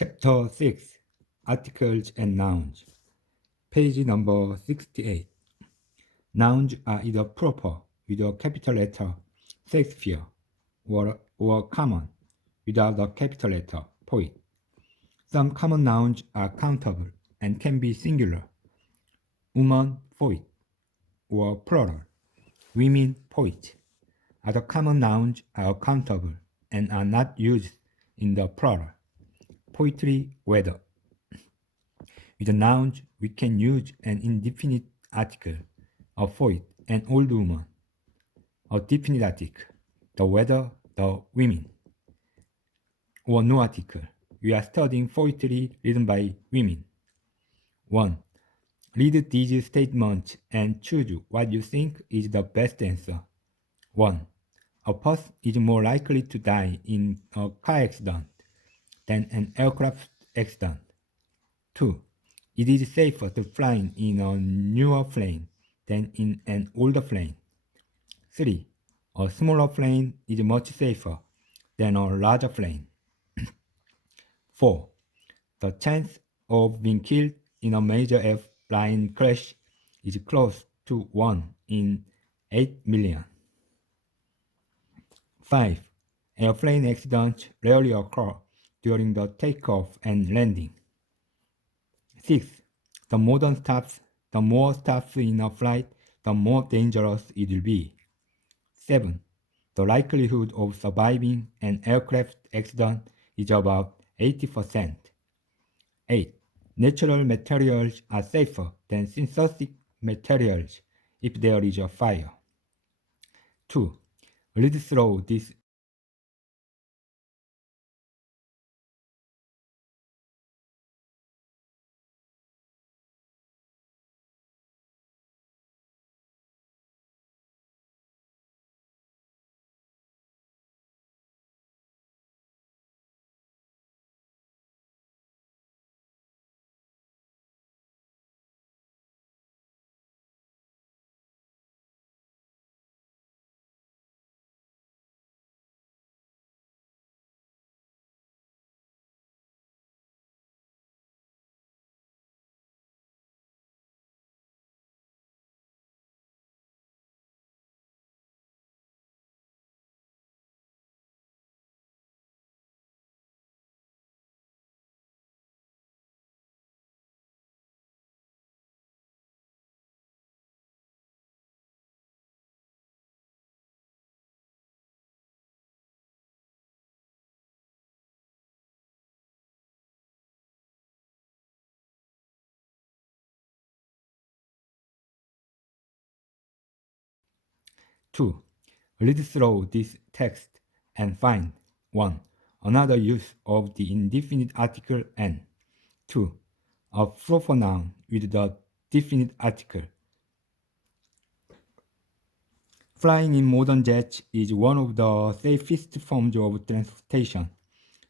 Chapter 6 Articles and Nouns. Page number 68. Nouns are either proper with a capital letter, Shakespeare, or common without a capital letter, poet. Some common nouns are countable and can be singular, woman, poet, or plural, women, poet. Other common nouns are countable and are not used in the plural. Poetry, weather. With the nouns, we can use an indefinite article, a poet, an old woman, a definite article, the weather, the women, or no article. We are studying poetry written by women. 1. Read these statements and choose what you think is the best answer. 1. A person is more likely to die in a car accident than an aircraft accident. 2. It is safer to fly in a newer plane than in an older plane. 3. A smaller plane is much safer than a larger plane. 4. The chance of being killed in a major airplane crash is close to 1 in 8 million. 5. Airplane accidents rarely occur during the takeoff and landing. 6. The more stops in a flight, the more dangerous it will be. 7. The likelihood of surviving an aircraft accident is about 80%. 8. Natural materials are safer than synthetic materials if there is a fire. 2. Read through this. Two, read through this text and find 1. Another use of the indefinite article and 2. A proper noun with the definite article. Flying in modern jets is one of the safest forms of transportation.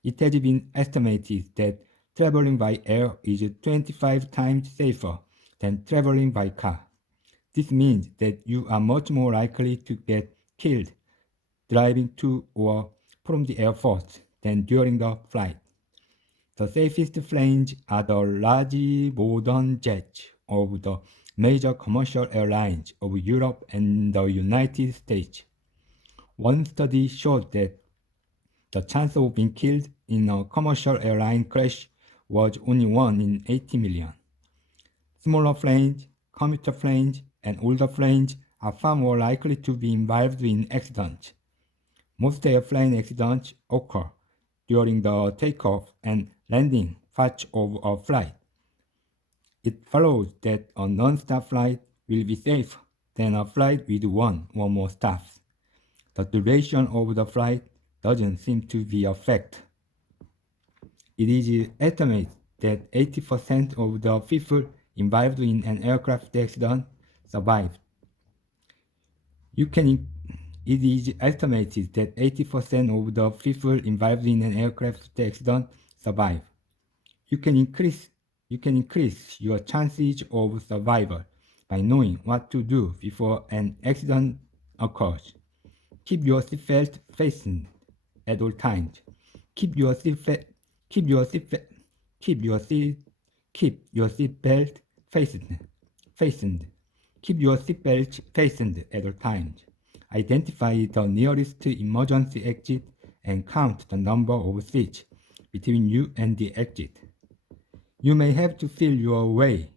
It has been estimated that traveling by air is 25 times safer than traveling by car. This means that you are much more likely to get killed driving to or from the airport than during the flight. The safest planes are the large modern jets of the major commercial airlines of Europe and the United States. One study showed that the chance of being killed in a commercial airline crash was only 1 in 80 million. Smaller planes, commuter planes, and older planes are far more likely to be involved in accidents. Most airplane accidents occur during the takeoff and landing part of a flight. It follows that a non-stop flight will be safer than a flight with one or more stops. The duration of the flight doesn't seem to be a factor. It is estimated that 80% of the people involved in an aircraft accident survived. It is estimated that 80% of the people involved in an aircraft accident survive. You can increase your chances of survival by knowing what to do before an accident occurs. Keep your seatbelt fastened at all times. Keep your seatbelt Keep your seat belt fastened. Keep your seat belt fastened at all times. Identify the nearest emergency exit and count the number of seats between you and the exit. You may have to feel your way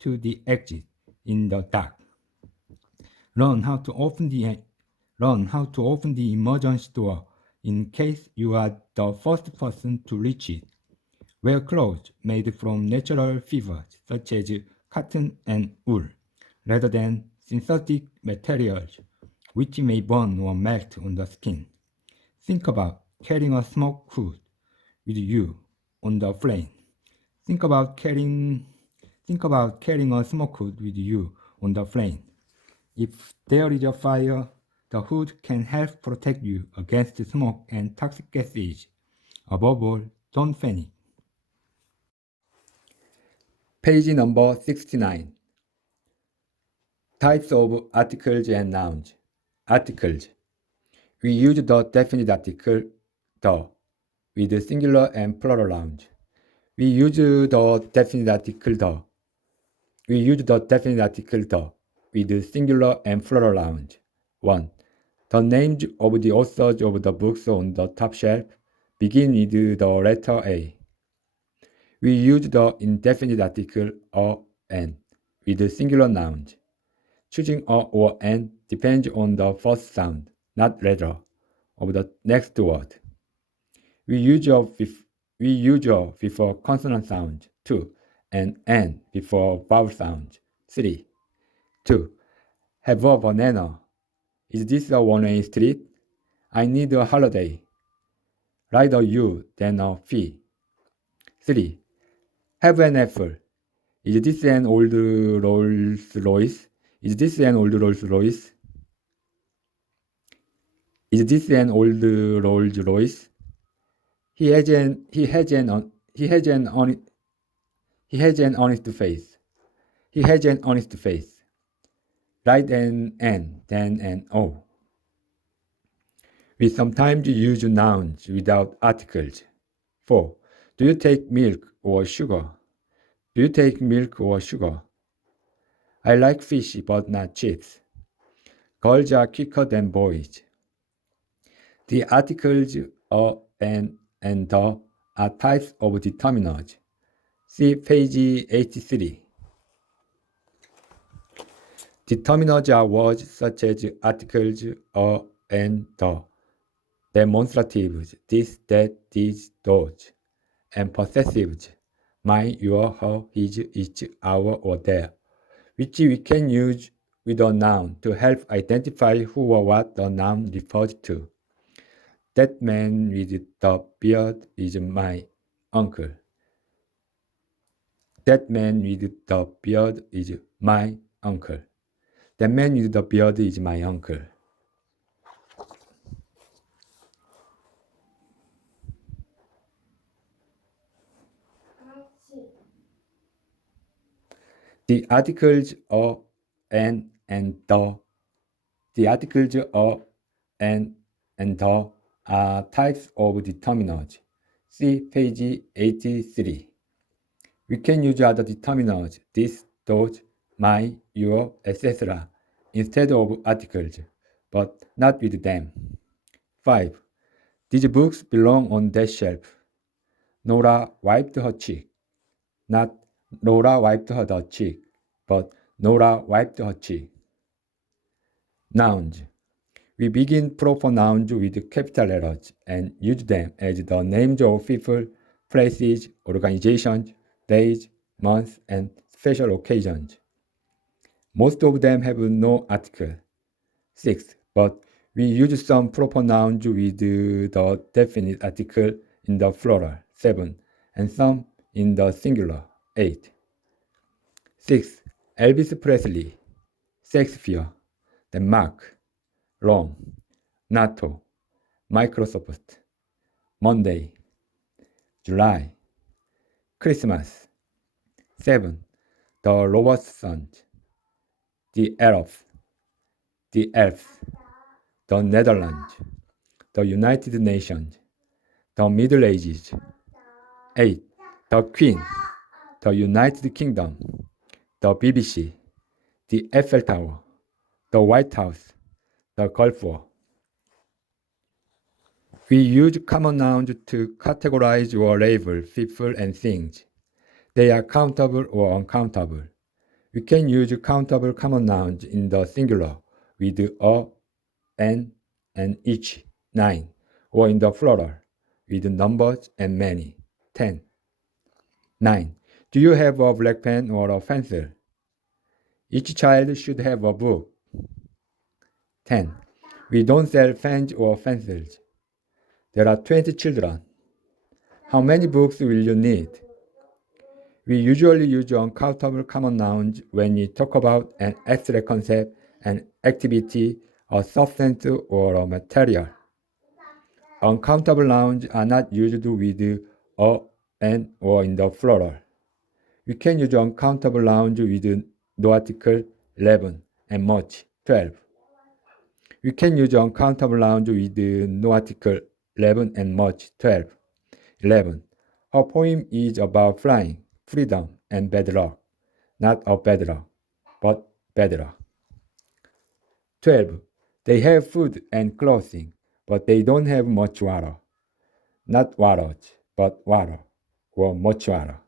to the exit in the dark. Learn how to open the emergency door in case you are the first person to reach it. Wear clothes made from natural fibers such as cotton and wool, rather than synthetic materials which may burn or melt on the skin. Think about carrying a smoke hood with you on the plane. Think about carrying a smoke hood with you on the plane. If there is a fire, the hood can help protect you against smoke and toxic gases. Above all, don't panic. Page number 69. Types of articles and nouns. Articles. We use the definite article the with singular and plural nouns. We use the definite article the with singular and plural nouns. 1. The names of the authors of the books on the top shelf begin with the letter A. We use the indefinite article a, an with singular nouns. Choosing a or an depends on the first sound, not letter, of the next word. We use a before consonant sound, 2, and an before vowel sound, 3. 2. Have a banana. Is this a one-way street? I need a holiday. Rather you than a fee. 3. Have an apple. Is this an old Rolls Royce? Is this an old Rolls Royce? Is this an old Rolls Royce? He has an honest face. He has an honest face. Write an N, then an O. We sometimes use nouns without articles. 4. Do you take milk or sugar? Do you take milk or sugar? I like fish but not chips. Girls are quicker than boys. The articles a, an, and the are types of determiners. See page 83. Determiners are words such as articles a, and the, demonstratives this, that, these, those, and possessives mine, your, her, his, its, our, or their, which we can use with a noun to help identify who or what the noun refers to. That man with the beard is my uncle. That man with the beard is my uncle. That man with the beard is my uncle. The articles a, an, and the. The articles a, an, and the are types of determiners. See page 83. We can use other determiners, this, those, my, your, etc. instead of articles, but not with them. 5. These books belong on that shelf. Nora wiped her cheek. Not Nora wiped her cheek, but Nora wiped her cheek. Nouns. We begin proper nouns with capital letters and use them as the names of people, places, organizations, days, months, and special occasions. Most of them have no article. 6. But we use some proper nouns with the definite article in the plural, 7, and some in the singular, 8. 6. Elvis Presley, Shakespeare, Denmark, Rome, NATO, Microsoft, Monday, July, Christmas. 7. The Robot Sons, the Elf, the Netherlands, the United Nations, the Middle Ages. 8. the Queen, the United Kingdom, the BBC, the Eiffel Tower, the White House, the Gulf War. We use common nouns to categorize or label people and things. They are countable or uncountable. We can use countable common nouns in the singular with a, an, and each, 9, or in the plural with numbers and many, 10. 9. Do you have a black pen or a pencil? Each child should have a book. 10. We don't sell pens or pencils. There are 20 children. How many books will you need? We usually use uncountable common nouns when we talk about an abstract concept, an activity, a substance, or a material. Uncountable nouns are not used with a, an, or in the plural. We can use uncountable nouns with no article, 11, and much, 12. We can use uncountable nouns with no article, 11, and much, 12. 11. Her poem is about flying, freedom, and bad luck. Not a bad luck, but bad luck. 12. They have food and clothing, but they don't have much water. Not waters, but water, or much water.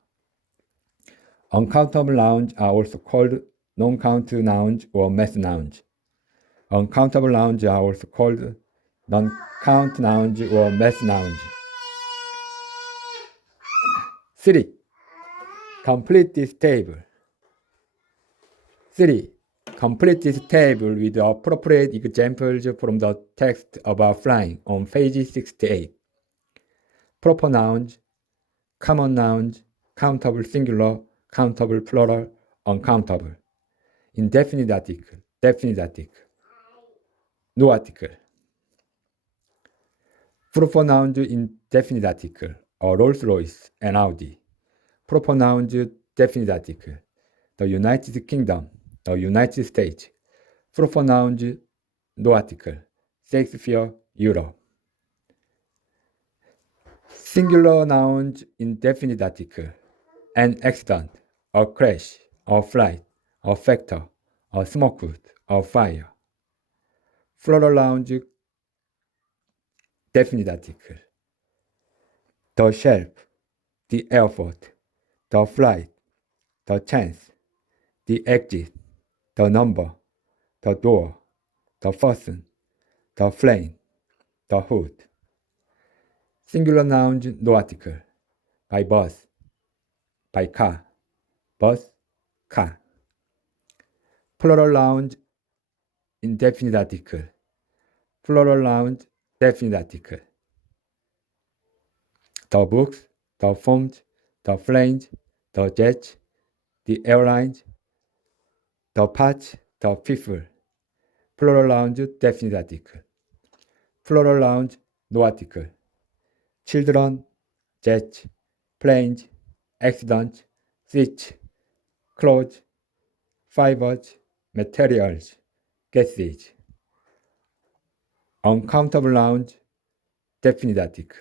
Uncountable nouns are also called non-count nouns or mass nouns. Uncountable nouns are also called non-count nouns or mass nouns. 3. Complete this table. 3. Complete this table with appropriate examples from the text about flying on page 68. Proper nouns, common nouns, countable singular, countable plural, uncountable. Indefinite article, definite article, no article. Proper nouns indefinite article, a Rolls-Royce and Audi. Proper nouns definite article, the United Kingdom, the United States. Proper nouns no article, Shakespeare, Europe. Singular nouns indefinite article, an accident, a crash, a flight, a factor, a smoke, a fire. Plural nouns definite article, the shelf, the airport, the flight, the chance, the exit, the number, the door, the person, the plane, the hood. Singular nouns no article, by bus, by car, bus, car. Plural nouns indefinite article, plural nouns definite article. The books, the phones, the planes, the jets, the airlines, the parts, the people. Plural nouns definite article. Plural nouns no article. Children, jets, planes, accidents, switch, clothes, fibers, materials, gases. Uncountable nouns definite article.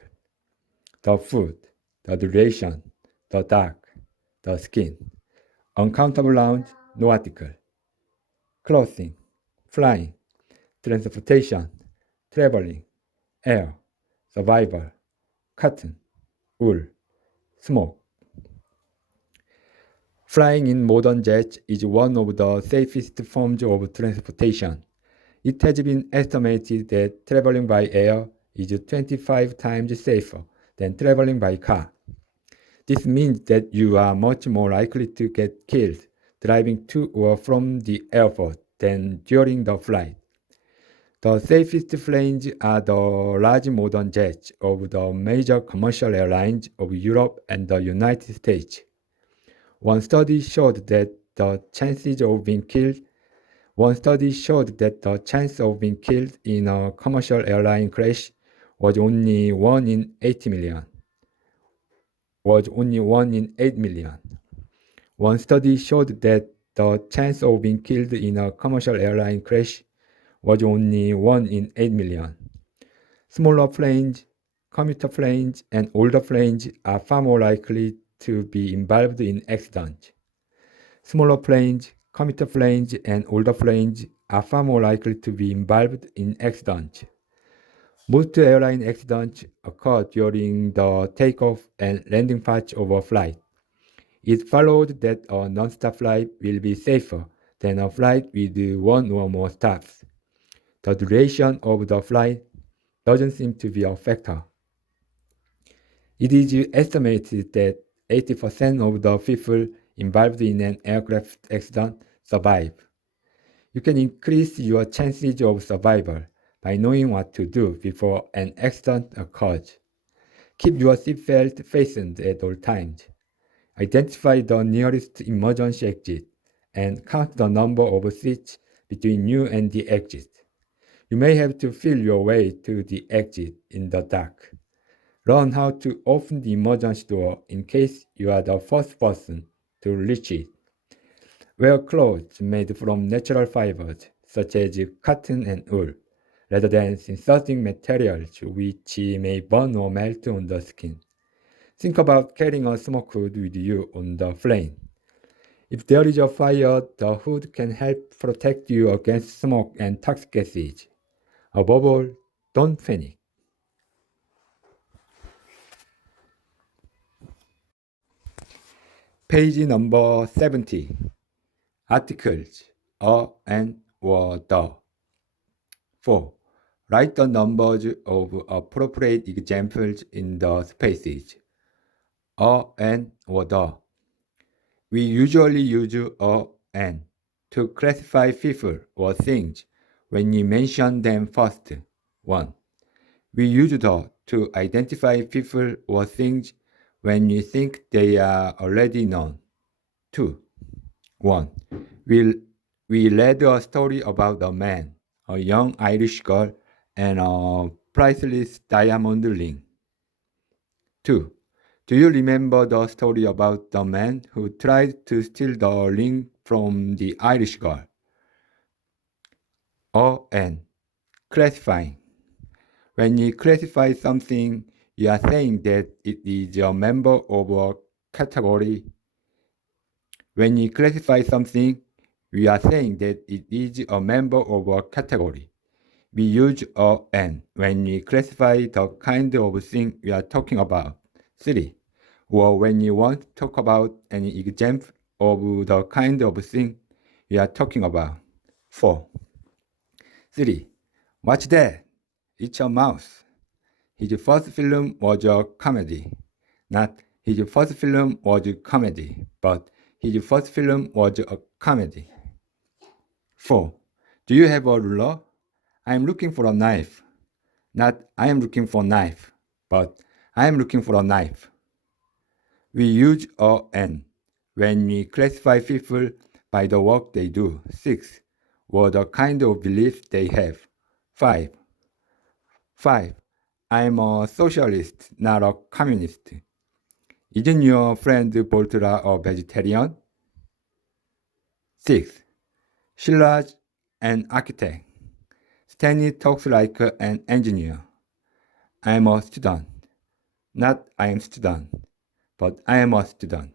The food, the duration, the dark, the skin. Uncountable nouns no article. Clothing, flying, transportation, traveling, air, survival, cotton, wool, smoke. Flying in modern jets is one of the safest forms of transportation. It has been estimated that traveling by air is 25 times safer than traveling by car. This means that you are much more likely to get killed driving to or from the airport than during the flight. The safest planes are the large modern jets of the major commercial airlines of Europe and the United States. One study showed that the chance of being killed in a commercial airline crash was only 1 in 80 million. One study showed that the chance of being killed in a commercial airline crash was only 1 in 8 million. Smaller planes, commuter planes, and older planes are far more likely to be involved in accidents. Smaller planes, commuter planes, and older planes are far more likely to be involved in accidents. Most airline accidents occur during the takeoff and landing parts of a flight. It followed that a non-stop flight will be safer than a flight with one or more stops. The duration of the flight doesn't seem to be a factor. It is estimated that 80% of the people involved in an aircraft accident survive. You can increase your chances of survival by knowing what to do before an accident occurs. Keep your seatbelt fastened at all times. Identify the nearest emergency exit and count the number of seats between you and the exit. You may have to feel your way to the exit in the dark. Learn how to open the emergency door in case you are the first person to reach it. Wear clothes made from natural fibers, such as cotton and wool, rather than synthetic materials which may burn or melt on the skin. Think about carrying a smoke hood with you on the plane. If there is a fire, the hood can help protect you against smoke and toxic gases. Above all, don't panic. Page number 70. Articles, a, and, or, the. 4. Write the numbers of appropriate examples in the spaces. A, and, or, the. We usually use a, and to classify people or things when we mention them first. 1. We use the to identify people or things when we think they are already known. 2. 1. We read a story about a man, a young Irish girl, and a priceless diamond ring. 2. Do you remember the story about the man who tried to steal the ring from the Irish girl? N. Classifying. When you classify something, you are saying that it is a member of a category. When you classify something, we are saying that it is a member of a category. We use N when we classify the kind of thing we are talking about. 3. Or when you want to talk about any example of the kind of thing we are talking about. 4. 3. Watch that. It's a mouse. His first film was a comedy. Not his first film was a comedy, but his first film was a comedy. 4. Do you have a ruler? I am looking for a knife. Not I am looking for a knife, but I am looking for a knife. We use N when we classify people by the work they do. 6. Or the kind of belief they have. 5. I am a socialist, not a communist. Isn't your friend Boltra a vegetarian? 6. Sheila's an architect. Stanley talks like an engineer. I am a student. Not I am student, but I am a student.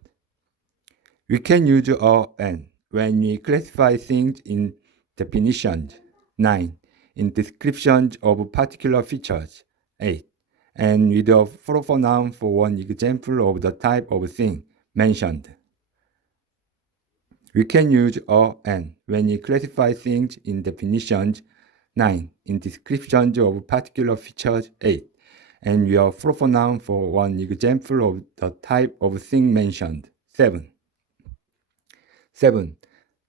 We can use N when we classify things in definitions. 9. In descriptions of particular features. 8. And with a proper noun for one example of the type of thing mentioned. We can use N when we classify things in definitions. 9. In descriptions of particular features. 8. And with a proper noun for one example of the type of thing mentioned. 7.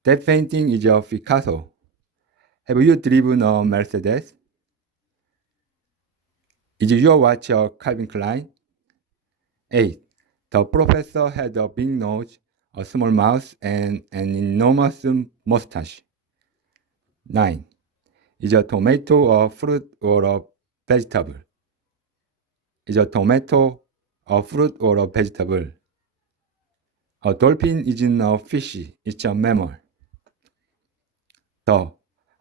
That painting is a Picasso. Have you driven a Mercedes? Is your watch a Calvin Klein? 8. The professor had a big nose, a small mouth, and an enormous mustache. 9. Is a tomato a fruit or a vegetable? Is a tomato a fruit or a vegetable? A dolphin isn't a fish, it's a mammal. The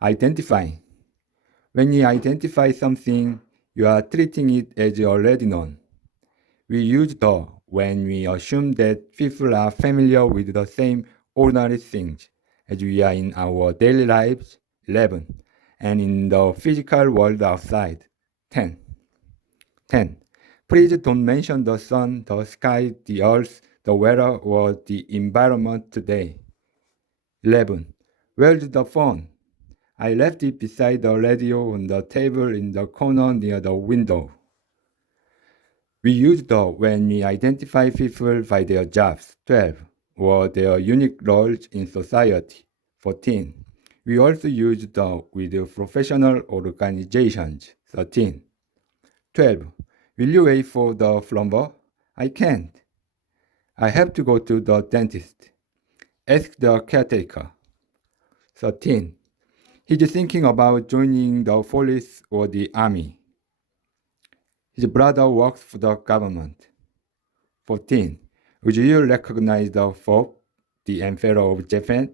identifying. When you identify something, you are treating it as already known. We use the when we assume that people are familiar with the same ordinary things as we are in our daily lives. 11. And in the physical world outside. 10. 10. Please don't mention the sun, the sky, the earth, the weather, or the environment today. 11. Where's the phone? I left it beside the radio on the table in the corner near the window. We use the when we identify people by their jobs. 12. Or their unique roles in society. 14. We also use the with professional organizations. 13. 12. Will you wait for the plumber? I can't. I have to go to the dentist. Ask the caretaker. 13. He's thinking about joining the police or the army. His brother works for the government. 14. Would you recognize the Pope, the Emperor of Japan,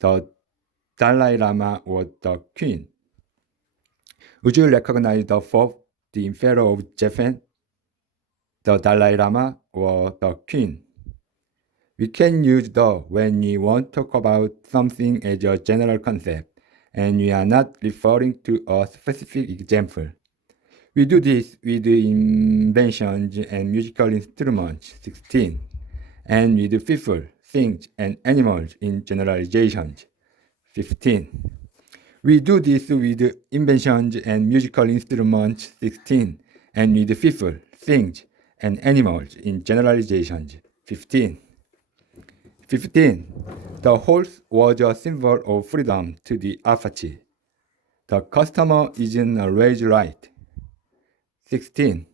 the Dalai Lama, or the Queen? Would you recognize the Pope, the Emperor of Japan, the Dalai Lama, or the Queen? We can use the when we want to talk about something as a general concept, and we are not referring to a specific example. We do this with inventions and musical instruments, 16, and with people, things, and animals in generalizations, 15. We do this with inventions and musical instruments, 16, and with people, things, and animals in generalizations, 15. 15. The horse was a symbol of freedom to the Apache. The customer isn't always right. 16.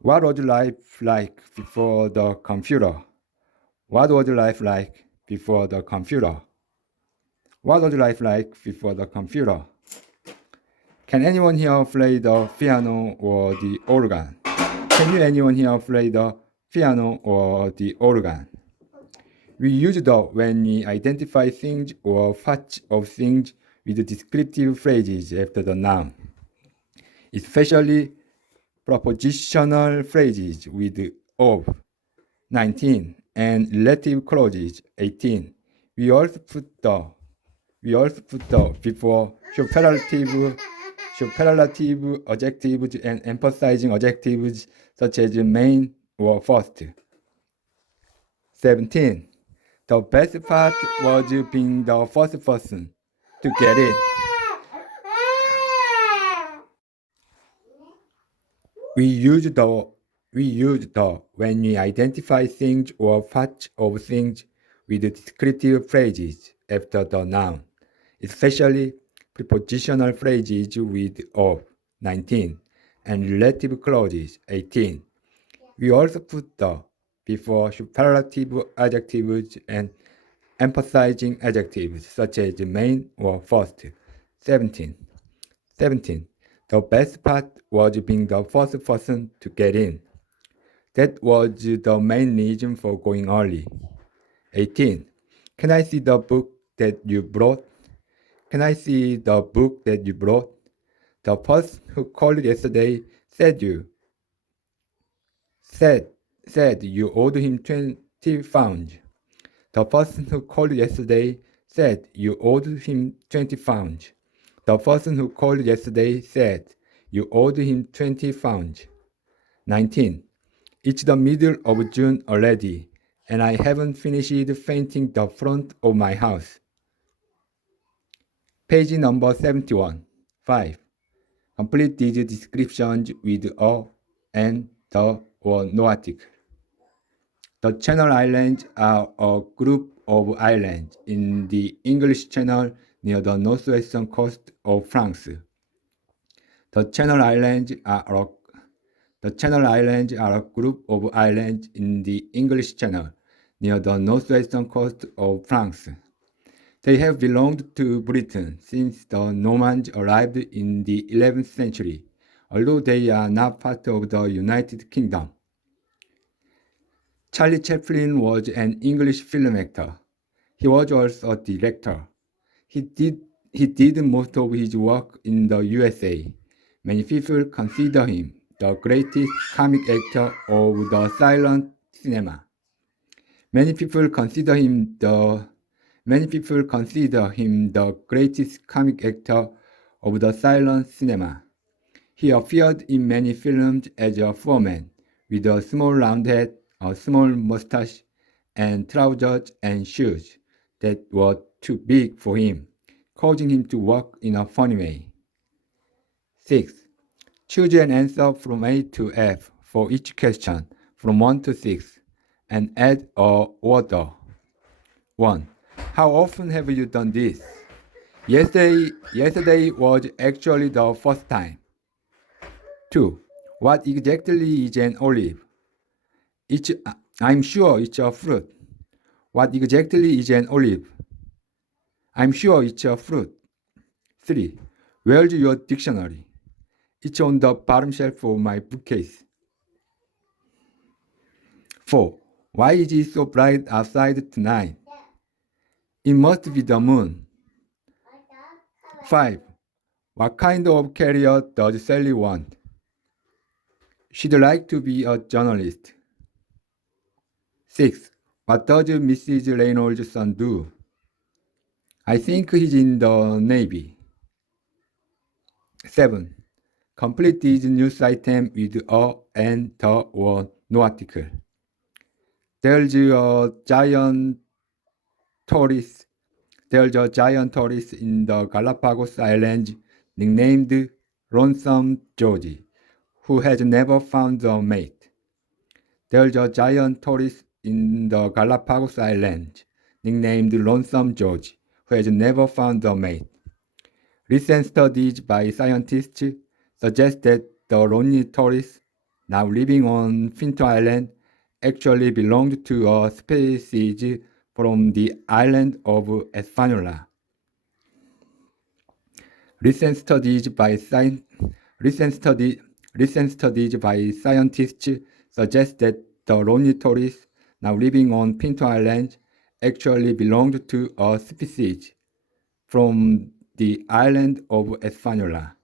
What was life like before the computer? What was life like before the computer? What was life like before the computer? Can anyone here play the piano or the organ? Can you anyone here play the piano or the organ? We use the when we identify things or parts of things with descriptive phrases after the noun, especially propositional phrases with of, 19, and relative clauses, 18. We also put the before superlative adjectives and emphasizing adjectives such as main or first. 17. The best part was being the first person to get it. We use the when we identify things or parts of things with descriptive phrases after the noun, especially prepositional phrases with of, 19, and relative clauses, 18. We also put the before superlative adjectives and emphasizing adjectives such as main or first, 17. 17. The best part was being the first person to get in. That was the main reason for going early. 18. Can I see the book that you brought? Can I see the book that you brought? The person who called yesterday said you owed him 20 pounds. The person who called yesterday said you owed him 20 pounds. The person who called yesterday said you owed him 20 pounds. 19. It's the middle of June already, and I haven't finished painting the front of my house. Page number 71. 5. Complete these descriptions with a, and, the, or no article. The Channel Islands are a group of islands in the English Channel near the northwestern coast of France. The Channel Islands are a group of islands in the English Channel near the northwestern coast of France. They have belonged to Britain since the Normans arrived in the 11th century, although they are not part of the United Kingdom. Charlie Chaplin was an English film actor. He was also a director. He did most of his work in the USA. Many people consider him the greatest comic actor of the silent cinema. Many people consider him the greatest comic actor of the silent cinema. He appeared in many films as a foreman, with a small round head, a small mustache, and trousers and shoes that were too big for him, causing him to walk in a funny way. 6. Choose an answer from A to F for each question, from 1 to 6, and add a order. 1. How often have you done this? Yesterday was actually the first time. 2. What exactly is an olive? I'm sure it's a fruit. What exactly is an olive? I'm sure it's a fruit. 3. Where's your dictionary? It's on the bottom shelf of my bookcase. 4. Why is it so bright outside tonight? It must be the moon. 5. What kind of career does Sally want? She'd like to be a journalist. 6. What does Mrs. Reynolds' son do? I think he's in the Navy. 7. Complete this news item with a and the or no article. There's a giant tortoise. There's a giant tortoise in the Galapagos Islands nicknamed Lonesome George, who has never found a mate. There's a giant tortoise in the Galapagos Islands nicknamed Lonesome George, who has never found a mate. Recent studies by scientists suggest that the lonely tortoise, now living on Pinto Island, actually belonged to a species from the island of Hispaniola. Recent studies by scientists suggest that the lonely tortoise, now living on Pinto Island, actually belonged to a species from the island of Hispaniola.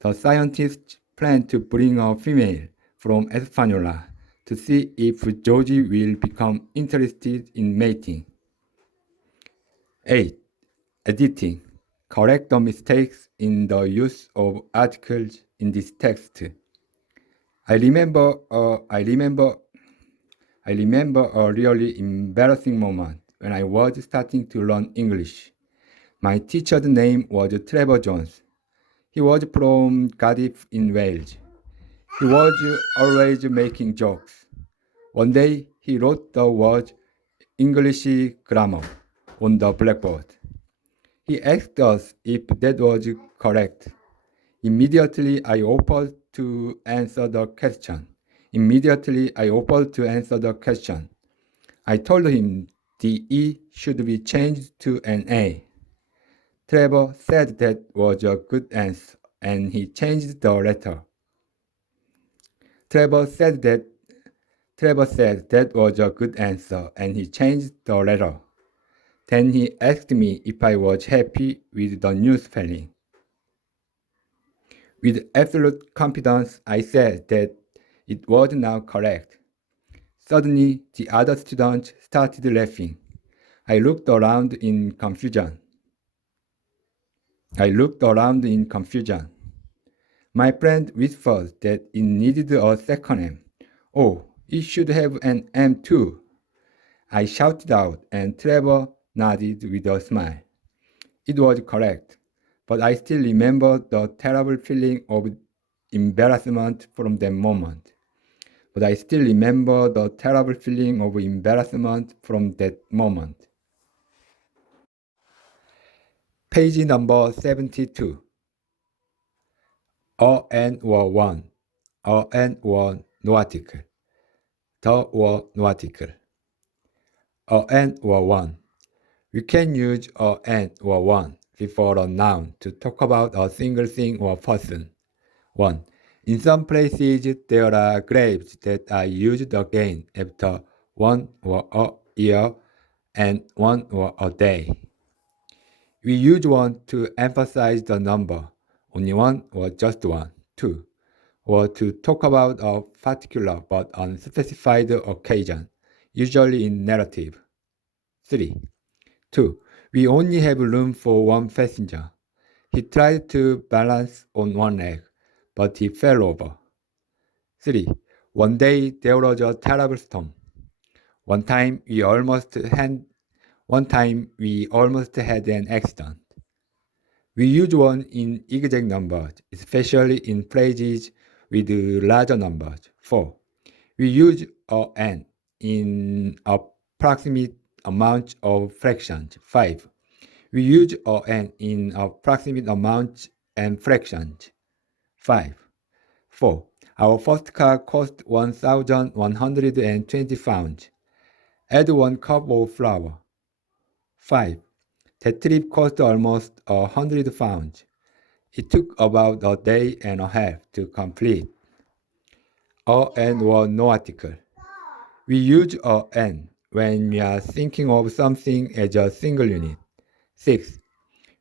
The scientists plan to bring a female from Hispaniola to see if Georgie will become interested in mating. 8. Editing. Correct the mistakes in the use of articles in this text. I remember a really embarrassing moment when I was starting to learn English. My teacher's name was Trevor Jones. He was from Cardiff in Wales. He was always making jokes. One day he wrote the word English grammar on the blackboard. He asked us if that was correct. Immediately I offered to answer the question. I told him the E should be changed to an A. Trevor said that was a good answer, and he changed the letter. Trevor said that was a good answer, and he changed the letter. Then he asked me if I was happy with the new spelling. With absolute confidence, I said that it was now correct. Suddenly, the other students started laughing. I looked around in confusion. My friend whispered that it needed a second M. Oh, it should have an M too. I shouted out, and Trevor nodded with a smile. It was correct, but I still remember the terrible feeling of embarrassment from that moment. Page number 72. A and or one. A and or no article. The or no article. A and or one. We can use a and or one before a noun to talk about a single thing or person. 1. In some places, there are grapes that are used again after 1 or a year and 1 or a day. We use 1 to emphasize the number, only 1 or just 1, 2, or to talk about a particular but unspecified occasion, usually in narrative. 3. 2. We only have room for one passenger. He tried to balance on one leg, but he fell over. 3. One day there was a terrible storm. One time we almost had an accident. We use one in exact numbers, especially in phrases with larger numbers. 4. We use an in approximate amount of fractions. 5. We use an in approximate amounts and fractions. 5. 4. Our first car cost 1,120 pounds. Add 1 cup of flour. 5. That trip cost almost 100 pounds. It took about a day and a half to complete. And or no article. We use and when we are thinking of something as a single unit. 6.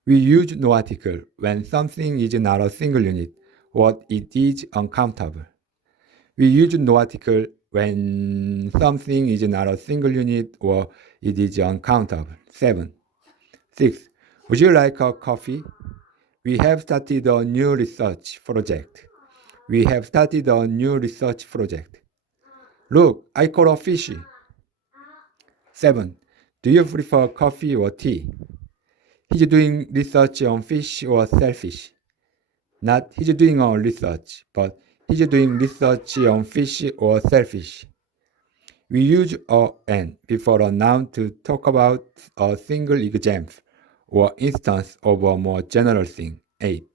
We use no article when something is not a single unit or it is uncountable. We use no article when something is not a single unit or it is uncountable. 7. 6. Would you like a coffee? We have started a new research project. We have started a new research project. Look, I caught a fish. 7. Do you prefer coffee or tea? He's doing research on fish or shellfish. Not he's doing on research, but he's doing research on fish or shellfish. We use an before a noun to talk about a single example or instance of a more general thing. 8.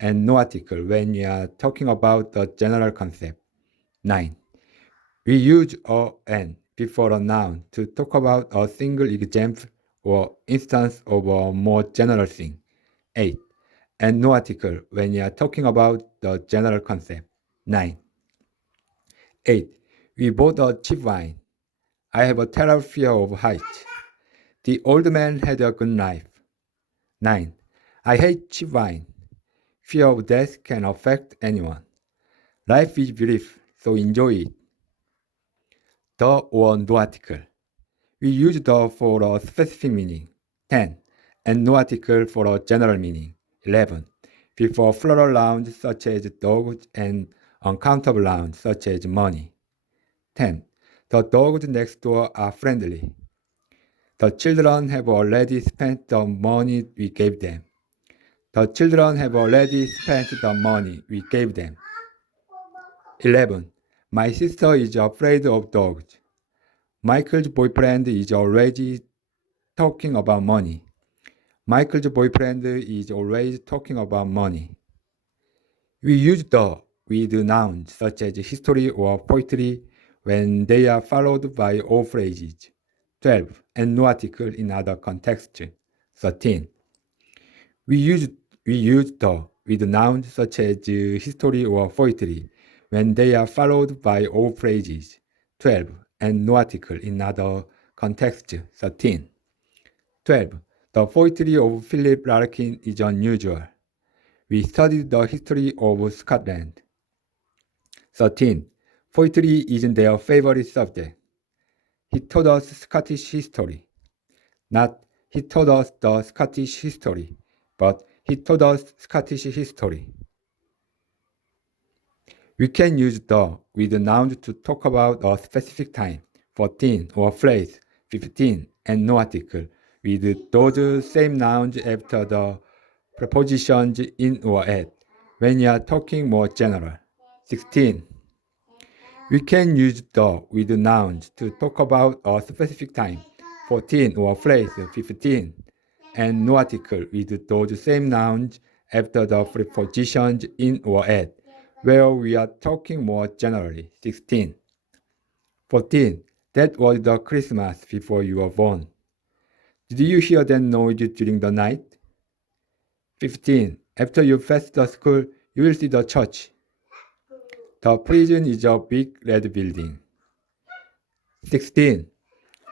And no article when we are talking about the general concept. 9. We use an before a noun to talk about a single example or instance of a more general thing. 8. And no article when you are talking about the general concept. 9. 8. We bought a cheap wine. I have a terrible fear of heights. The old man had a good life. 9. I hate cheap wine. Fear of death can affect anyone. Life is brief, so enjoy it. The or no article. We use the for a specific meaning. 10. And no article for a general meaning. 11. Before plural nouns such as dogs and uncountable nouns such as money. 10. The dogs next door are friendly. The children have already spent the money we gave them. The children have already spent the money we gave them. 11. My sister is afraid of dogs. Michael's boyfriend is already talking about money. Michael's boyfriend is always talking about money. We use the with nouns such as history or poetry when they are followed by all phrases. 12. And no article in other contexts. 13. We use the with nouns such as history or poetry when they are followed by all phrases. 12. And no article in other contexts. 13. 12. The poetry of Philip Larkin is unusual. We studied the history of Scotland. 13. Poetry isn't their favorite subject. He taught us Scottish history. Not he taught us the Scottish history, but he taught us Scottish history. We can use the with nouns to talk about a specific time, 14, or phrase, 15, and no article, with those same nouns after the prepositions in or at, when you are talking more general. 16. We can use the with nouns to talk about a specific time, 14, or phrase, 15, and no article with those same nouns after the prepositions in or at, where we are talking more generally. 16. 14. That was the Christmas before you were born. Did you hear that noise during the night? 15. After you pass the school, you will see the church. The prison is a big red building. 16.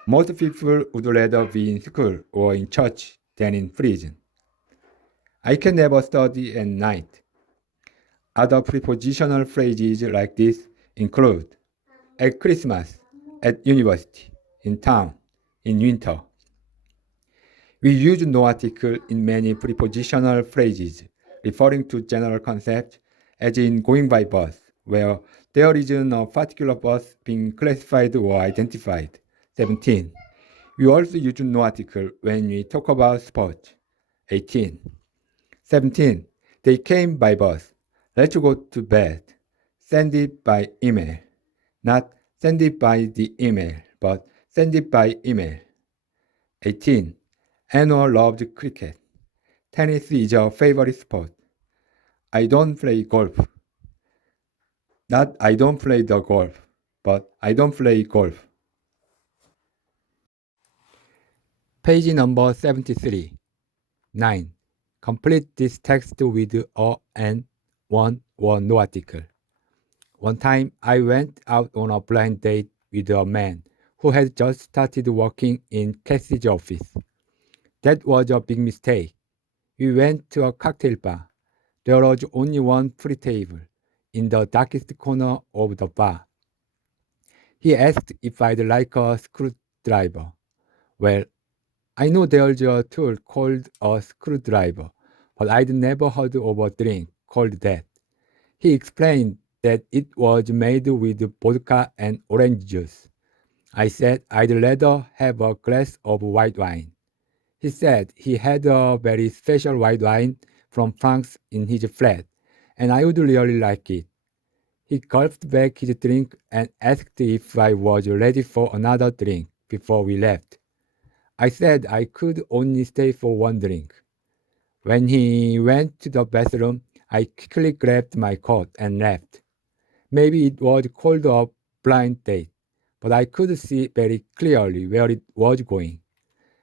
Most people would rather be in school or in church than in prison. I can never study at night. Other prepositional phrases like this include at Christmas, at university, in town in winter. We use no article in many prepositional phrases, referring to general concepts, as in going by bus, where there isn't a particular bus being classified or identified. 17. We also use no article when we talk about sports. 18. 17. They came by bus. Let's go to bed. Send it by email. Not send it by the email, but send it by email. 18. Anna loves cricket. Tennis is her favorite sport. I don't play golf. Not I don't play the golf, but I don't play golf. Page number 73. 9. Complete this text with a and one or no article. One time I went out on a blind date with a man who had just started working in Cassie's office. That was a big mistake. We went to a cocktail bar. There was only one free table in the darkest corner of the bar. He asked if I'd like a screwdriver. Well, I know there's a tool called a screwdriver, but I'd never heard of a drink called that. He explained that it was made with vodka and orange juice. I said I'd rather have a glass of white wine. He said he had a very special white wine from France in his flat, and I would really like it. He gulped back his drink and asked if I was ready for another drink before we left. I said I could only stay for one drink. When he went to the bathroom, I quickly grabbed my coat and left. Maybe it was called a blind date, but I could see very clearly where it was going.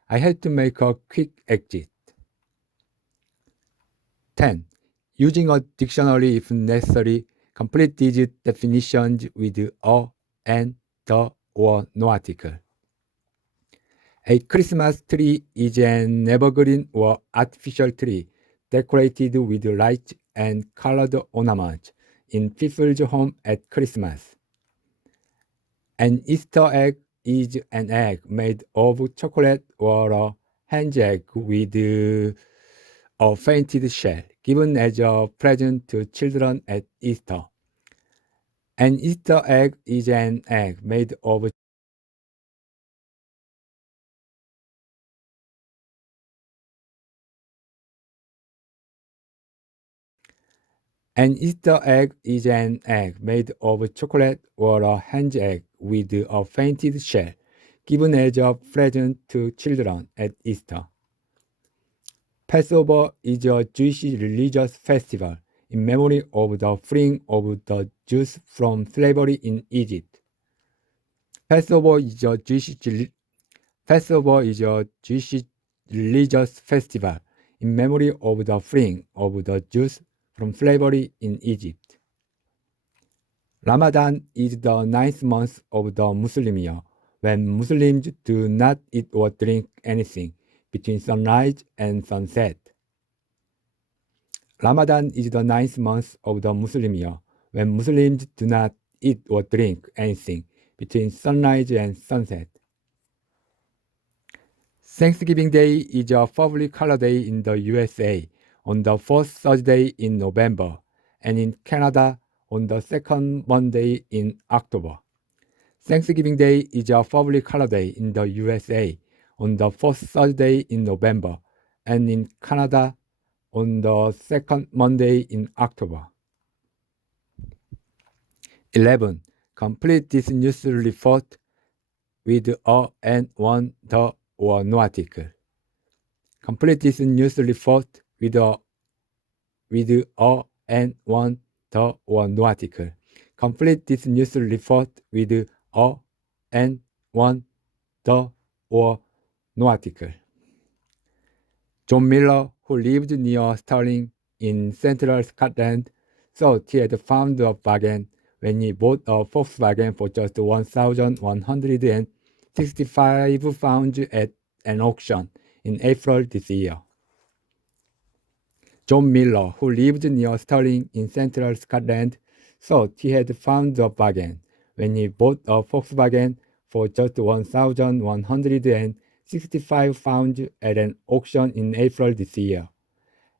I had to make a quick exit. 10. Using a dictionary if necessary, complete these definitions with a, and, the, or no article. A Christmas tree is an evergreen or artificial tree decorated with lights and colored ornaments in people's home at Christmas. An Easter egg is an egg made of chocolate or a hen's egg with a fainted shell, given as a present to children at Easter. An Easter egg is an egg made of An Easter egg is an egg made of chocolate or a hen's egg with a fainted shell, given as a present to children at Easter. Passover is a Jewish religious festival in memory of the freeing of the Jews from slavery in Egypt. Passover is a Jewish religious festival in memory of the freeing of the Jews from slavery in Egypt. Ramadan is the ninth month of the Muslim year, when Muslims do not eat or drink anything between sunrise and sunset. Ramadan is the ninth month of the Muslim year, when Muslims do not eat or drink anything between sunrise and sunset. Thanksgiving Day is a public holiday in the USA on the first Thursday in November, and in Canada on the second Monday in October. Thanksgiving Day is a public holiday in the USA on the first Thursday in November, and in Canada on the second Monday in October. 11. Complete this news report with a, and, one, the, or no article. Complete this news report with a, and, one, the, or no article. Complete this news report with a, and, one, the, or no article. John Miller, who lived near Stirling in central Scotland, thought he had found a bargain when he bought a Volkswagen for just 1,165 pounds at an auction in April this year. John Miller, who lived near Stirling in central Scotland, thought he had found a bargain when he bought a Volkswagen for just 1,165 found at an auction in April this year.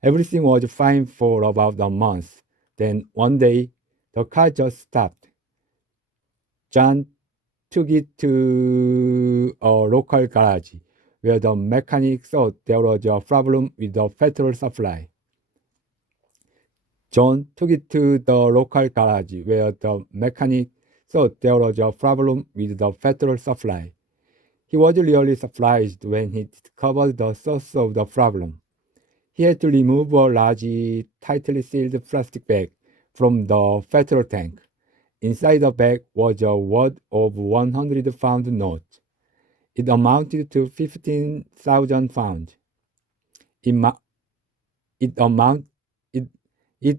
Everything was fine for about a month. Then one day, the car just stopped. John took it to a local garage where the mechanic thought there was a problem with the petrol supply. John took it to the local garage where the mechanic thought there was a problem with the petrol supply. He was really surprised when he discovered the source of the problem. He had to remove a large, tightly sealed plastic bag from the petrol tank. Inside the bag was a wad of 100-pound notes. It amounted to 15,000 pounds. It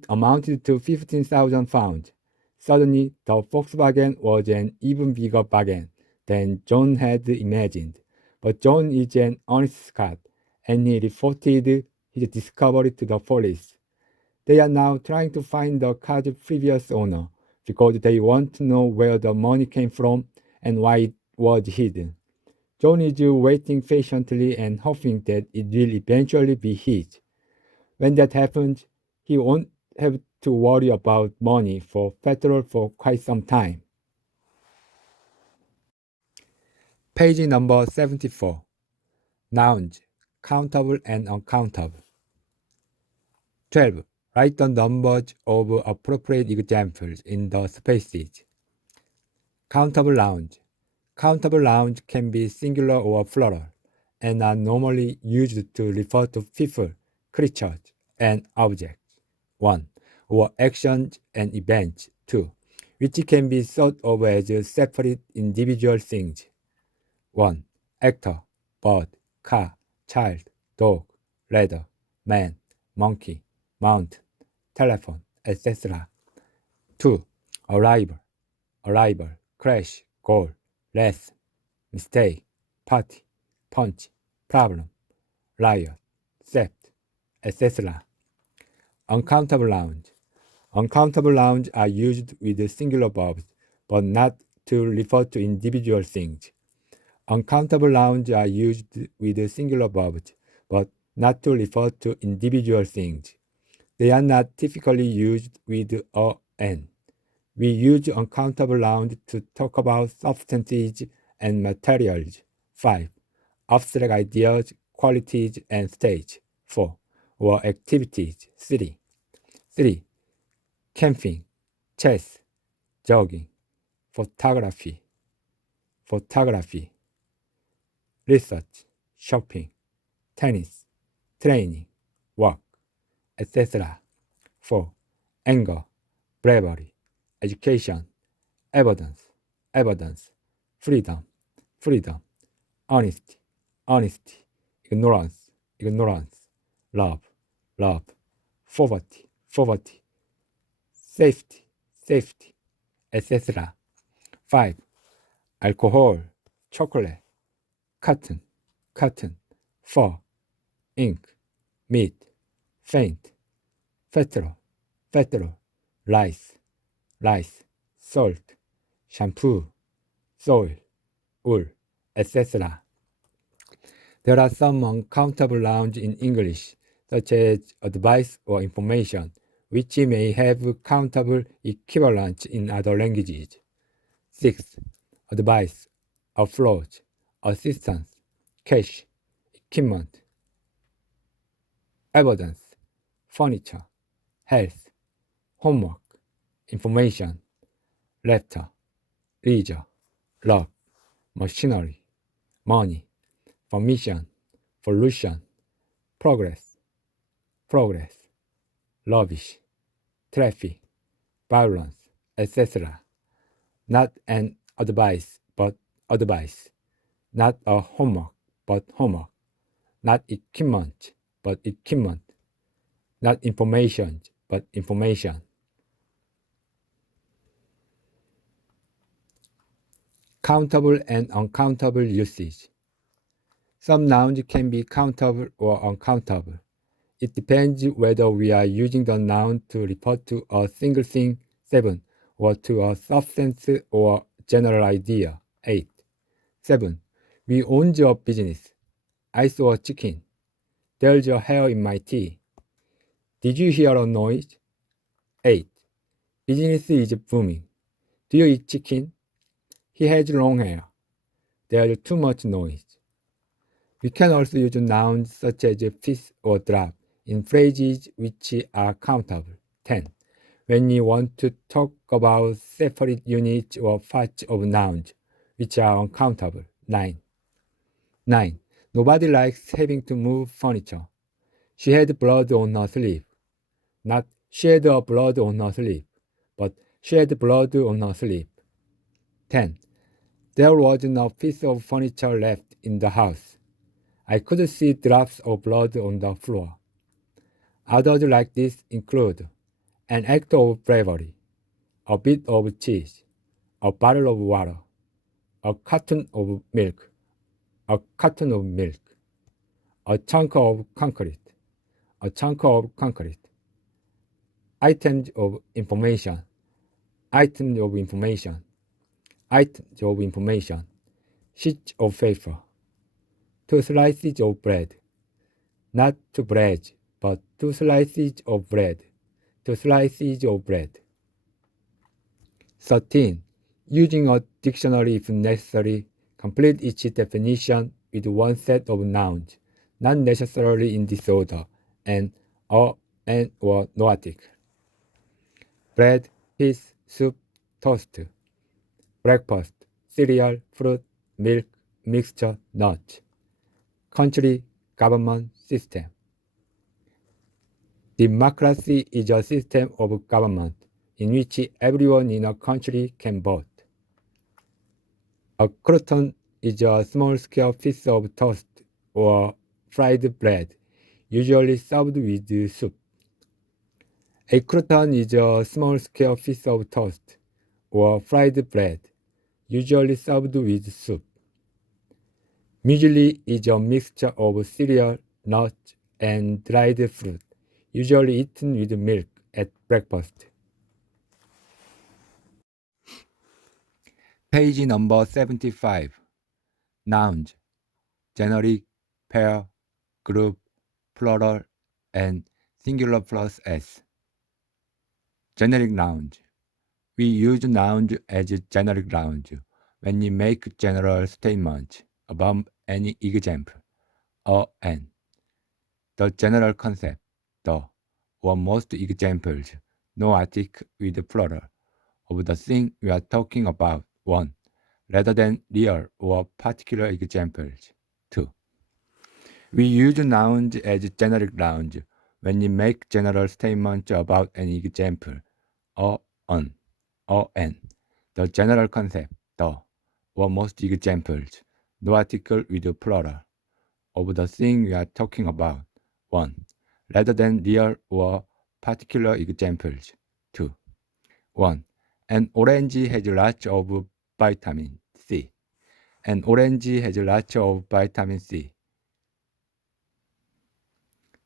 amounted to 15,000 pounds. Suddenly, the Volkswagen was an even bigger bargain than John had imagined. But John is an honest Scot, and he reported his discovery to the police. They are now trying to find the car's previous owner because they want to know where the money came from and why it was hidden. John is waiting patiently and hoping that it will eventually be his. When that happens, he won't have to worry about money for petrol for quite some time. Page number 74. Nouns, countable and uncountable. 12. Write the numbers of appropriate examples in the spaces. Countable nouns. Countable nouns can be singular or plural and are normally used to refer to people, creatures, and objects. 1. Or actions and events. 2. Which can be thought of as separate individual things. 1. Actor, bird, car, child, dog, ladder, man, monkey, mountain, telephone, etc. 2. Arrival, crash, goal, lesson, mistake, party, punch, problem, riot, theft, etc. Uncountable nouns. Uncountable nouns are used with singular verbs, but not to refer to individual things. Uncountable nouns are used with singular verbs, but not to refer to individual things. They are not typically used with a "and." We use uncountable nouns to talk about substances and materials. 5. Abstract ideas, qualities, and states. 4. Or activities. 3. Camping, chess, jogging, photography, research, shopping, tennis, training, work, etc. 4. Anger, bravery, education, evidence, freedom, honesty, ignorance, love, poverty, safety, etc. 5. Alcohol, chocolate, cotton, fur, ink, meat, faint, petrol, rice, salt, shampoo, soil, wool, etc. There are some uncountable nouns in English, such as advice or information, which may have countable equivalents in other languages. 6. Advice, approach, assistance, cash, equipment, evidence, furniture, health, homework, information, letter, leisure, log, machinery, money, permission, pollution, progress, rubbish, traffic, violence, etc. Not an advice, but advice. Not a homework, but homework. Not equipment, but equipment. Not information, but information. Countable and uncountable usage. Some nouns can be countable or uncountable. It depends whether we are using the noun to refer to a single thing, 7, or to a substance or general idea, 8. 7. We own a business. I saw a chicken. There's a hair in my tea. Did you hear a noise? 8. Business is booming. Do you eat chicken? He has long hair. There's too much noise. We can also use nouns such as piece or drop in phrases which are countable. 10. When you want to talk about separate units or parts of nouns which are uncountable. 9. 9. Nobody likes having to move furniture. She had blood on her sleeve. Not she had a blood on her sleeve, but she had blood on her sleeve. 10. There wasn't a piece of furniture left in the house. I could see drops of blood on the floor. Others like this include an act of bravery, a bit of cheese, a bottle of water, a carton of milk, a carton of milk, a chunk of concrete, a chunk of concrete. Items of information, items of information, items of information, sheets of paper, 2 slices of bread, not 2 breads, but 2 slices of bread, 2 slices of bread. 13. Using a dictionary if necessary, complete each definition with one set of nouns, not necessarily in this order, and or no article. Bread, fish, soup, toast, breakfast, cereal, fruit, milk, mixture, nuts. Country, government, system. Democracy is a system of government in which everyone in a country can vote. A crouton is a small square piece of toast or fried bread, usually served with soup. A crouton is a small square piece of toast or fried bread, usually served with soup. Muesli is a mixture of cereal, nuts, and dried fruit, usually eaten with milk at breakfast. Page number 75. Nouns, generic, pair, group, plural, and singular plus s. Generic nouns. We use nouns as generic nouns when we make general statements about any example, or an. The general concept, the, or most examples, no article with plural, of the thing we are talking about, 1, rather than real or particular examples, 2. We use nouns as generic nouns when we make general statements about an example, or an, or an. The general concept, the, or most examples, no article with plural, of the thing we are talking about, 1, rather than real or particular examples, 2. 1. An orange has lots of vitamin C. An orange has lots of vitamin C.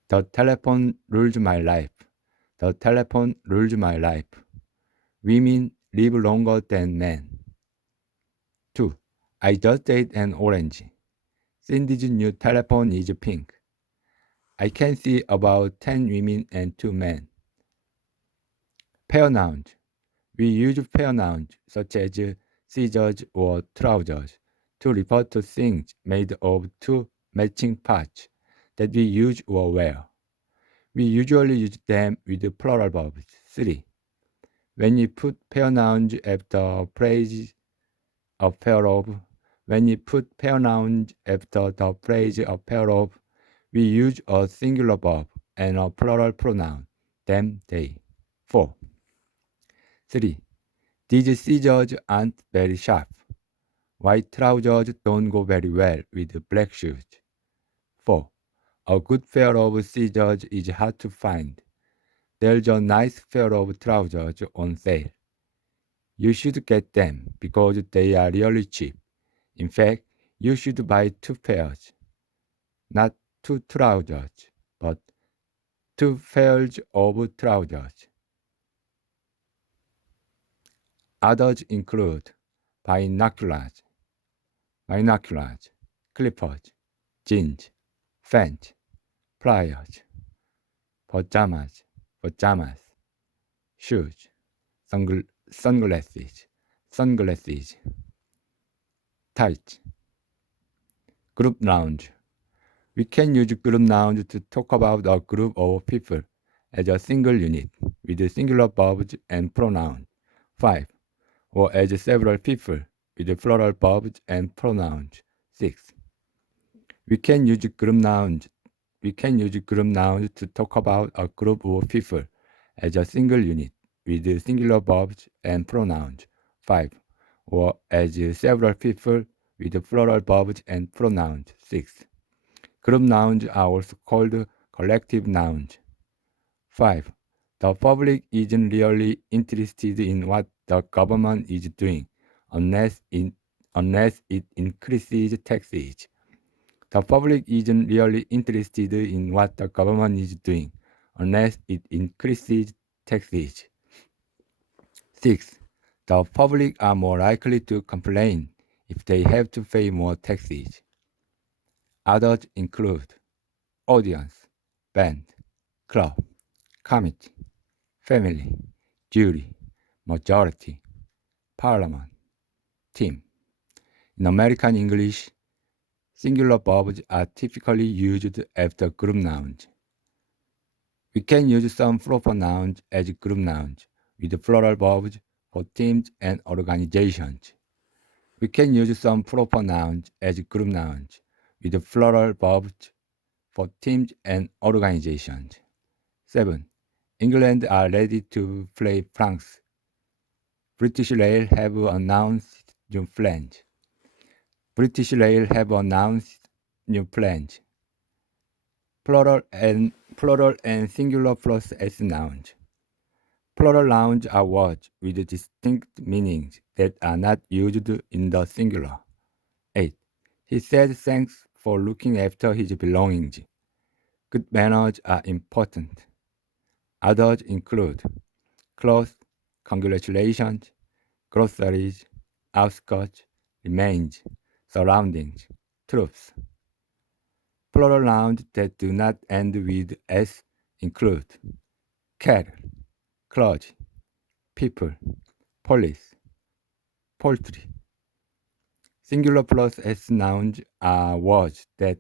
The telephone rules my life. The telephone rules my life. Women live longer than men. 2. I just ate an orange. Cindy's new telephone is pink. I can see about 10 women and 2 men. Pair nouns. We use pair nouns such as scissors or trousers to refer to things made of 2 matching parts that we use or wear. We usually use them with plural verbs. 3. When you put pair nouns after phrase a pair of, when you put pair nouns after the phrase a pair of, we use a singular verb and a plural pronoun, them, they. 4. 3. These scissors aren't very sharp. White trousers don't go very well with black shoes. 4. A good pair of scissors is hard to find. There's a nice pair of trousers on sale. You should get them because they are really cheap. In fact, you should buy 2 pairs. Not 2 trousers, but 2 pairs of trousers. Others include binoculars, binoculars, clippers, jeans, fans, pliers, pajamas, shoes, sunglasses, tights. Group lounge. We can use group nouns to talk about a group of people as a single unit with singular verbs and pronouns. 5. Or as several people with plural verbs and pronouns. 6. We can use group nouns. We can use group nouns to talk about a group of people as a single unit with singular verbs and pronouns. 5. Or as several people with plural verbs and pronouns. 6. Group nouns are also called collective nouns. 5. The public isn't really interested in what the government is doing unless it increases taxes. The public isn't really interested in what the government is doing unless it increases taxes. 6. The public are more likely to complain if they have to pay more taxes. Others include audience, band, club, committee, family, jury, majority, parliament, team. In American English, singular verbs are typically used after group nouns. We can use some proper nouns as group nouns with plural verbs for teams and organizations. We can use some proper nouns as group nouns with plural verbs for teams and organizations. 7. England are ready to play France. British Rail have announced new plans. British Rail have announced new plans. Plural and singular plus s nouns. Plural nouns are words with distinct meanings that are not used in the singular. 8. He said thanks for looking after his belongings. Good manners are important. Others include clothes, congratulations, groceries, outskirts, remains, surroundings, troops. Plural nouns that do not end with s include cattle, clergy, people, police, poultry. Singular plus s nouns are words that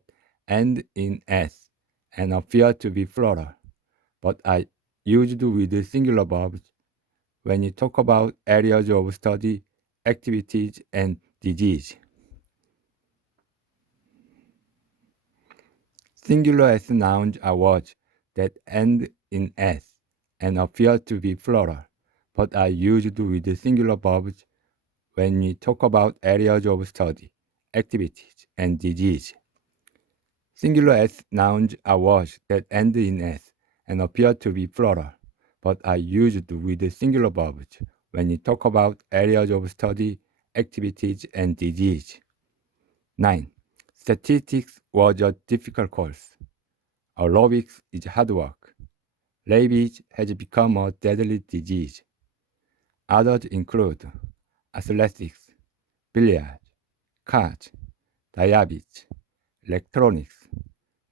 end in s and appear to be plural, but are used with singular verbs when you talk about areas of study, activities, and disease. Singular s nouns are words that end in s and appear to be plural, but are used with singular verbs when we talk about areas of study, activities, and disease. Singular s nouns are words that end in s and appear to be plural, but are used with singular verbs when we talk about areas of study, activities, and disease. 9. Statistics was a difficult course. Aerobics is hard work. Rabies has become a deadly disease. Others include athletics, billiards, cards, diabetes, electronics,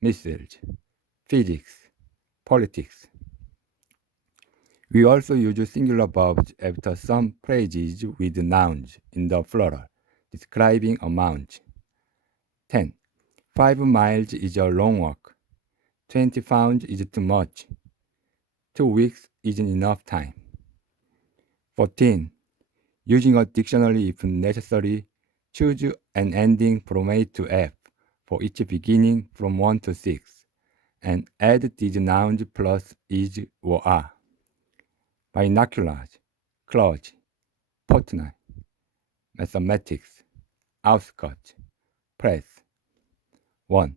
missiles, physics, politics. We also use singular verbs after some phrases with nouns in the plural, describing amount. 10. 5 miles is a long walk. 20 pounds is too much. 2 weeks isn't enough time. 14. Using a dictionary if necessary, choose an ending from A to F for each beginning from 1 to 6, and add these nouns plus is or are. Binoculars, clergy, fortnight, mathematics, outskirts, press. 1.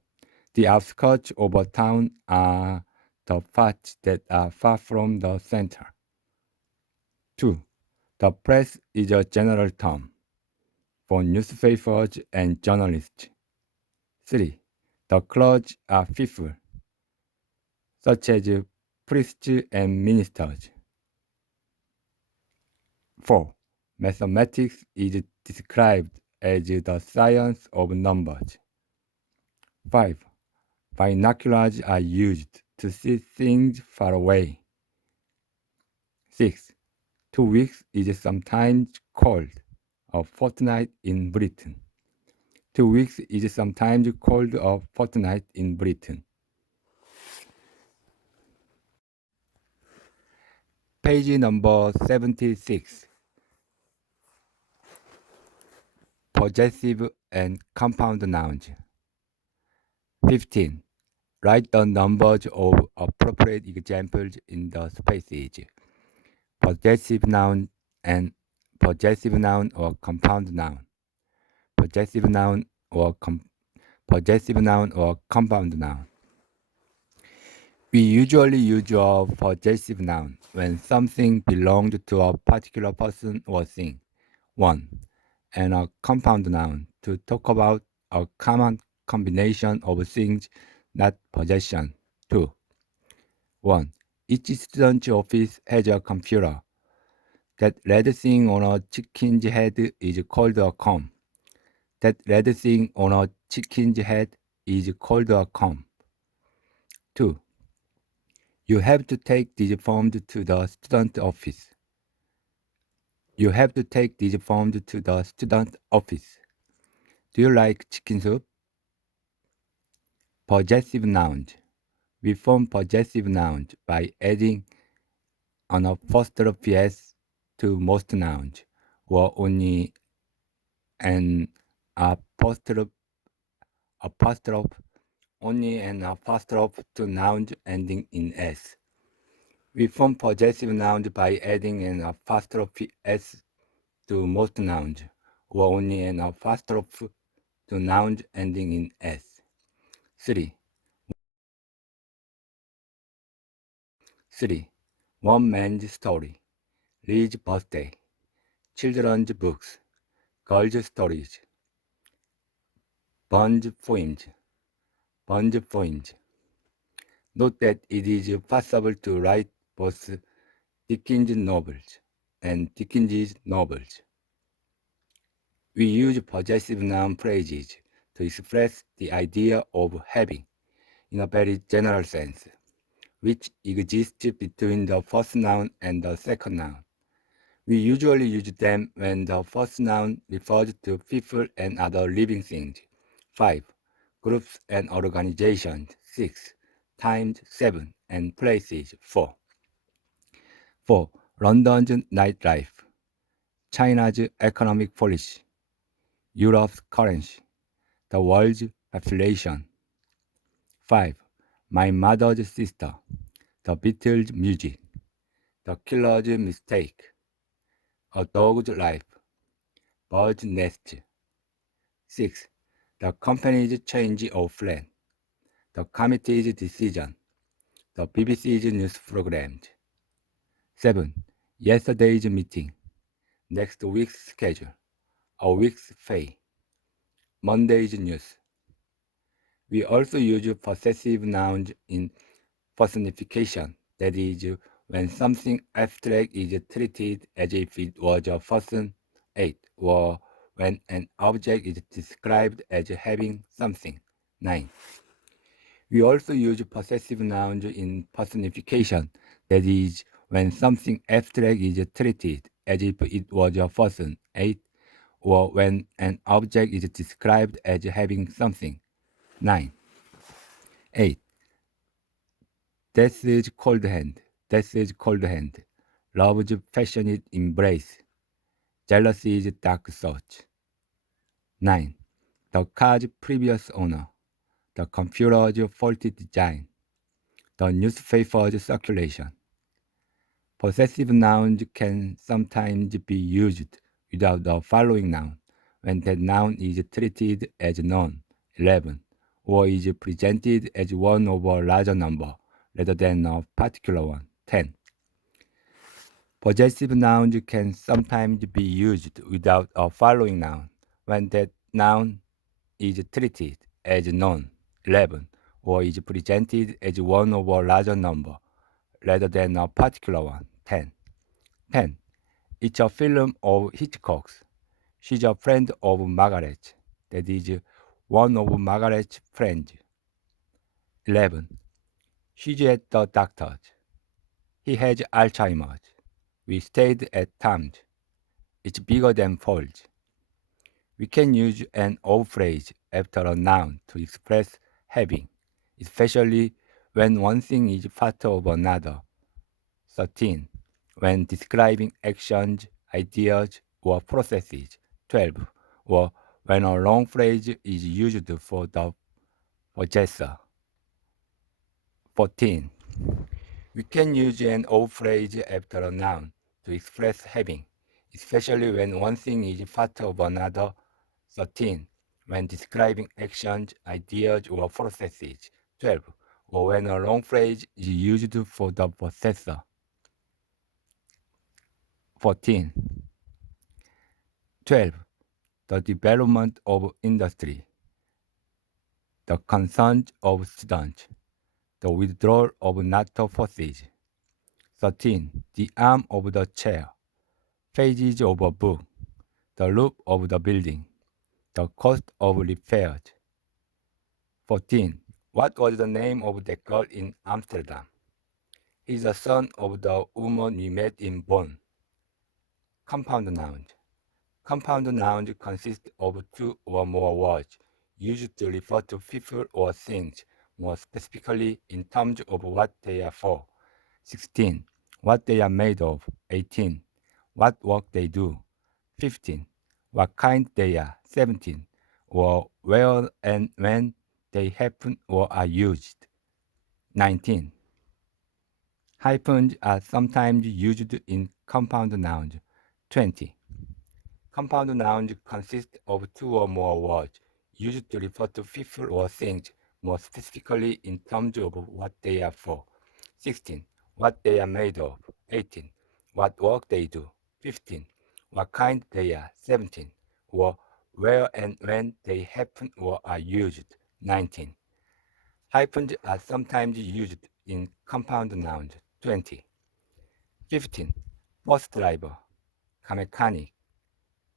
The outskirts of a town are the parts that are far from the center. 2. The press is a general term for newspapers and journalists. 3. The clergy are people, such as priests and ministers. 4. Mathematics is described as the science of numbers. 5. Binoculars are used to see things far away. 6. 2 weeks is sometimes called a fortnight in Britain. 2 weeks is sometimes called a fortnight in Britain. Page number 76. Possessive and compound nouns. 15. Write the numbers of appropriate examples in the spaces. Possessive noun and possessive noun or compound noun. Possessive noun or compound noun. We usually use a possessive noun when something belongs to a particular person or thing. 1. And a compound noun to talk about a common combination of things, not possession. 2. 1. Each student's office has a computer. That red thing on a chicken's head is called a comb. That red thing on a chicken's head is called a comb. 2. You have to take these forms to the student office. You have to take these forms to the student office. Do you like chicken soup? Possessive nouns. We form possessive nouns by adding an apostrophe s to most nouns, or only an apostrophe to nouns ending in s. We form possessive nouns by adding an apostrophe s to most nouns, or only an apostrophe to nouns ending in s. 3. 3. One man's story. Lee's birthday. Children's books. Girls' stories. Bunch poems. Bunch poems. Note that it is possible to write both Dickens novels and Dickens novels. We use possessive noun phrases to express the idea of having, in a very general sense, which exists between the first noun and the second noun. We usually use them when the first noun refers to people and other living things. 5. Groups and organizations. 6. Times. 7. And places. 4. 4. London's nightlife. China's economic policy. Europe's currency. The world's population. 5. My mother's sister. The Beatles' music. The killer's mistake. A dog's life. Bird's nest. 6. The company's change of plan. The committee's decision. The BBC's news programs. 7. Yesterday's meeting. Next week's schedule. A week's pay. Monday's news. We also use possessive nouns in personification, that is, when something abstract is treated as if it was a person, 8, or when an object is described as having something, 9. We also use possessive nouns in personification, that is, when something abstract is treated as if it was a person, 8, or when an object is described as having something, 9. 8. Death is cold hand. Death is cold hand. Love's passionate embrace. Jealousy is dark thought. 9. The car's previous owner. The computer's faulty design. The newspaper's circulation. Possessive nouns can sometimes be used without the following noun when that noun is treated as noun, 11, or is presented as one of a larger number rather than a particular one, 10. Possessive nouns can sometimes be used without a following noun when that noun is treated as noun, 11, or is presented as one of a larger number rather than a particular one, 10. 10. It's a film of Hitchcock's. She's a friend of Margaret. That is one of Margaret's friends. 11. She's at the doctor's. He has Alzheimer's. We stayed at Tom's. It's bigger than Paul's. We can use an O phrase after a noun to express having, especially when one thing is part of another. 13. When describing actions, ideas, or processes. 12. Or when a long phrase is used for the possessor. 14. We can use an O phrase after a noun to express having, especially when one thing is part of another. 13. When describing actions, ideas, or processes. 12. Or when a long phrase is used for the possessor. 14. 12. The development of industry, the concerns of students, the withdrawal of NATO forces. 13. The arm of the chair, pages of a book, the roof of the building, the cost of repairs. 14. What was the name of that girl in Amsterdam? He's the son of the woman we met in Bonn. Compound nouns. Compound nouns consist of two or more words used to refer to people or things, more specifically in terms of what they are for. 16. What they are made of. 18. What work they do. 15. What kind they are. 17. Or where and when they happen or are used. 19. Hyphens are sometimes used in compound nouns. 20. Compound nouns consist of two or more words used to refer to people or things, more specifically in terms of what they are for. 16. What they are made of. 18. What work they do. 15. What kind they are. 17. Or where and when they happen or are used. 19. Hyphens are sometimes used in compound nouns. 20. 15. Bus driver, car mechanic,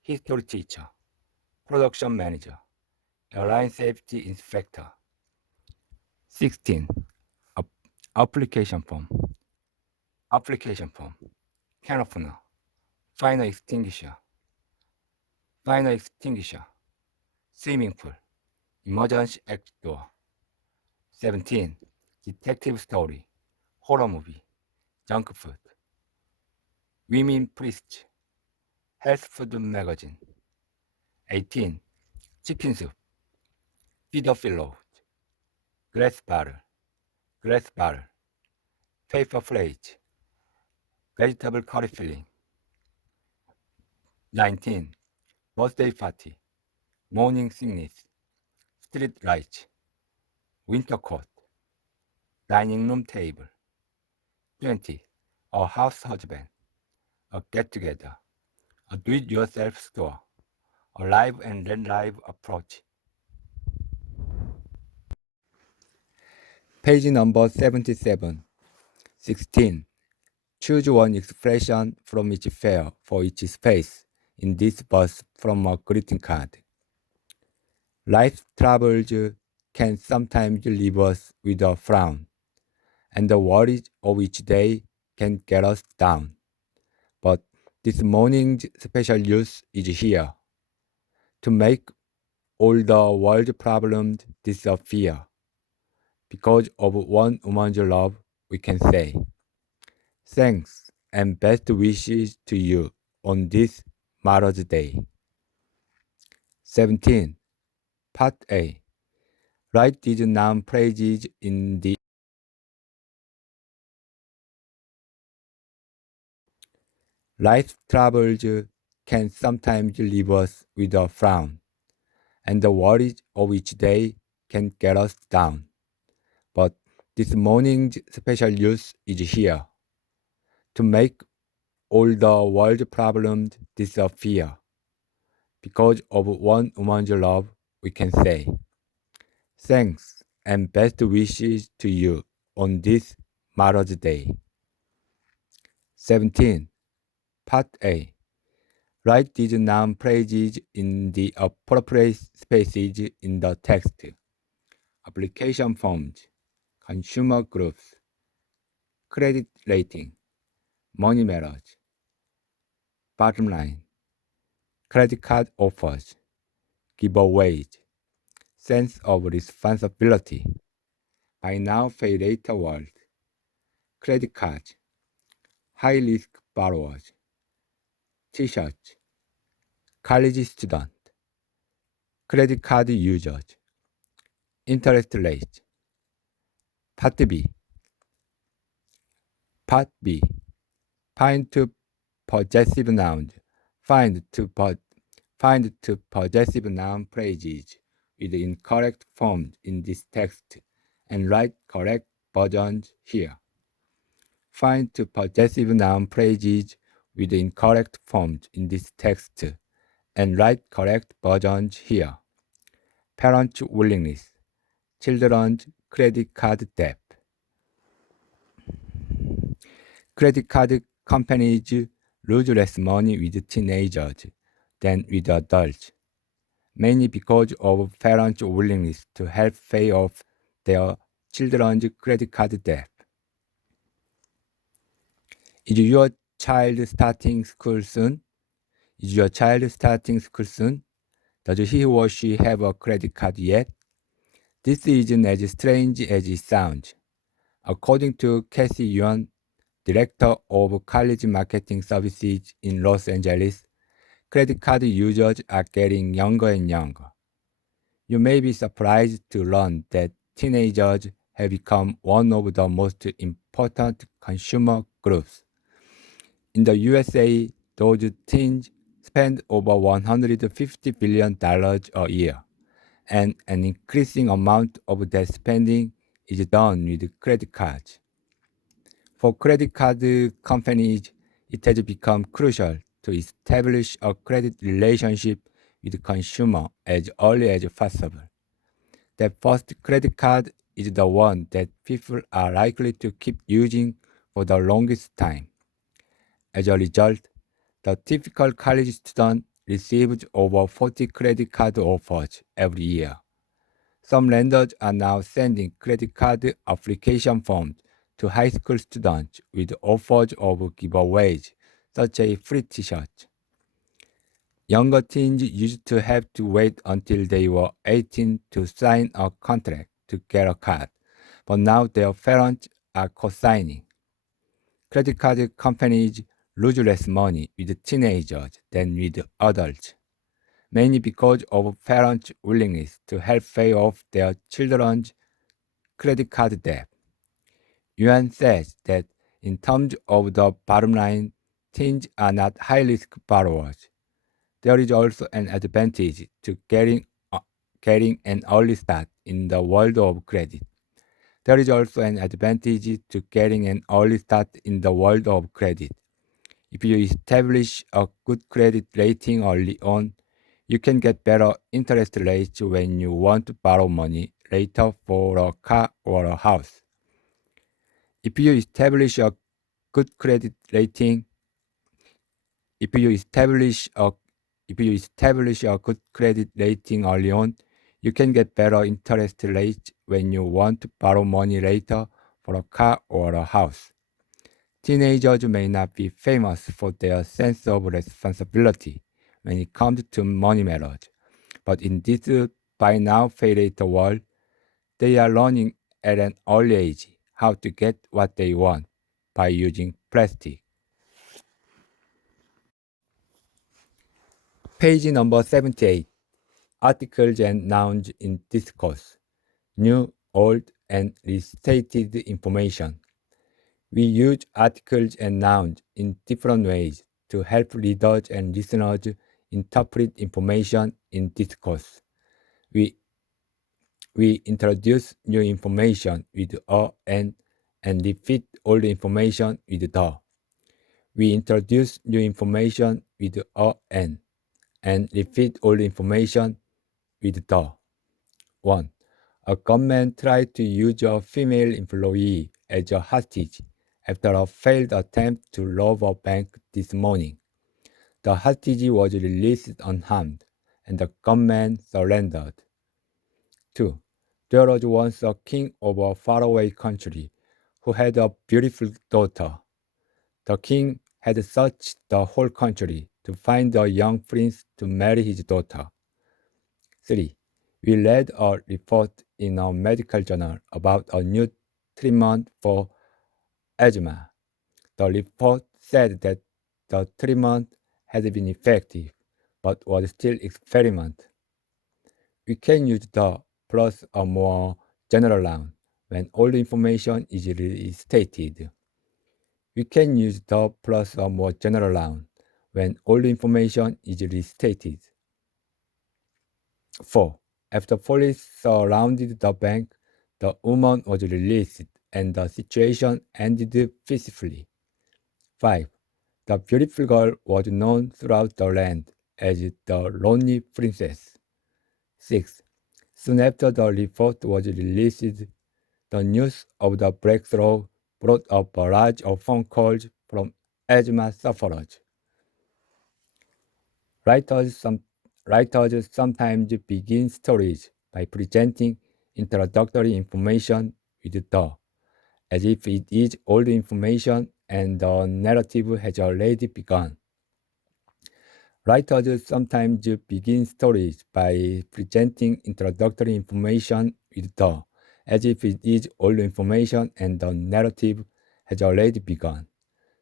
history teacher, production manager, airline safety inspector. 16. Application form, can opener, fire extinguisher, swimming pool, emergency exit door. 17. Detective story, horror movie, junk food, women priest, health food magazine. 18. Chicken soup, feeder pillow, glass bottle, paper plate, vegetable curry filling. 19. Birthday party, morning sickness, street lights, winter coat, dining room table. 20. A house husband, a get-together, a do-it-yourself store, a live and then live approach. Page number 77. 16. Choose one expression from each pair for each space in this verse from a greeting card. Life troubles can sometimes leave us with a frown, and the worries of each day can get us down. But this morning's special use is here to make all the world's problems disappear. Because of one woman's love, we can say, thanks and best wishes to you on this Mother's Day. 17. Part A. Write these noun phrases in the Life troubles can sometimes leave us with a frown, and the worries of each day can get us down. But this morning's special use is here to make all the world's problems disappear. Because of one woman's love, we can say, thanks and best wishes to you on this Mother's Day. 17. Part A. Write these noun phrases in the appropriate spaces in the text. Application forms, consumer groups, credit rating, money matters, bottom line, credit card offers, giveaways, sense of responsibility, buy now, pay later world, credit cards, high risk borrowers, t-shirts, college student, credit card users, interest rates. Part B. Part B. Find two possessive nouns. Find two possessive noun phrases with incorrect forms in this text and write correct versions here. Find two possessive noun phrases with incorrect forms in this text and write correct versions here. Parents' willingness, children's credit card debt. Credit card companies lose less money with teenagers than with adults, mainly because of parents' willingness to help pay off their children's credit card debt. Is your child starting school soon? Is your child starting school soon? Does he or she have a credit card yet? This isn't as strange as it sounds. According to Cassie Yuan, director of college marketing services in Los Angeles, credit card users are getting younger and younger. You may be surprised to learn that teenagers have become one of the most important consumer groups. In the USA, those teens spend over $150 billion a year, and an increasing amount of that spending is done with credit cards. For credit card companies, it has become crucial to establish a credit relationship with the consumer as early as possible. That first credit card is the one that people are likely to keep using for the longest time. As a result, the typical college student receives over 40 credit card offers every year. Some lenders are now sending credit card application forms to high school students with offers of giveaways, such as free t-shirts. Younger teens used to have to wait until they were 18 to sign a contract to get a card, but now their parents are co-signing. Credit card companies lose less money with teenagers than with adults, mainly because of parents' willingness to help pay off their children's credit card debt. Yuan says that in terms of the bottom line, teens are not high-risk borrowers. There is also an advantage to getting an early start in the world of credit. There is also an advantage to getting an early start in the world of credit. If you establish a good credit rating early on, you can get better interest rates when you want to borrow money later for a car or a house. If you establish a good credit rating, if you establish a good credit rating early on, you can get better interest rates when you want to borrow money later for a car or a house. Teenagers may not be famous for their sense of responsibility when it comes to money matters, but in this buy now, pay later world, they are learning at an early age how to get what they want by using plastic. Page number 78. Articles and nouns in discourse. New, old, and restated information. We use articles and nouns in different ways to help readers and listeners interpret information in discourse. We introduce new information with a and repeat old information with the. We introduce new information with a and repeat old information with the. 1. A gunman tried to use a female employee as a hostage after a failed attempt to rob a bank this morning. The hostage was released unharmed, and the gunman surrendered. 2. There was once a king of a faraway country who had a beautiful daughter. The king had searched the whole country to find a young prince to marry his daughter. 3. We read a report in a medical journal about a new treatment for asthma. The report said that the treatment had been effective, but was still experiment. We can use the plus a more general noun when all the information is restated. We can use the plus a more general noun when all the information is restated. 4. After police surrounded the bank, the woman was released and the situation ended peacefully. 5. The beautiful girl was known throughout the land as the Lonely Princess. 6. Soon after the report was released, the news of the breakthrough brought a barrage of phone calls from asthma sufferers. Writers sometimes begin stories by presenting introductory information with the, as if it is all the information and the narrative has already begun. Writers sometimes begin stories by presenting introductory information with the, as if it is all the information and the narrative has already begun.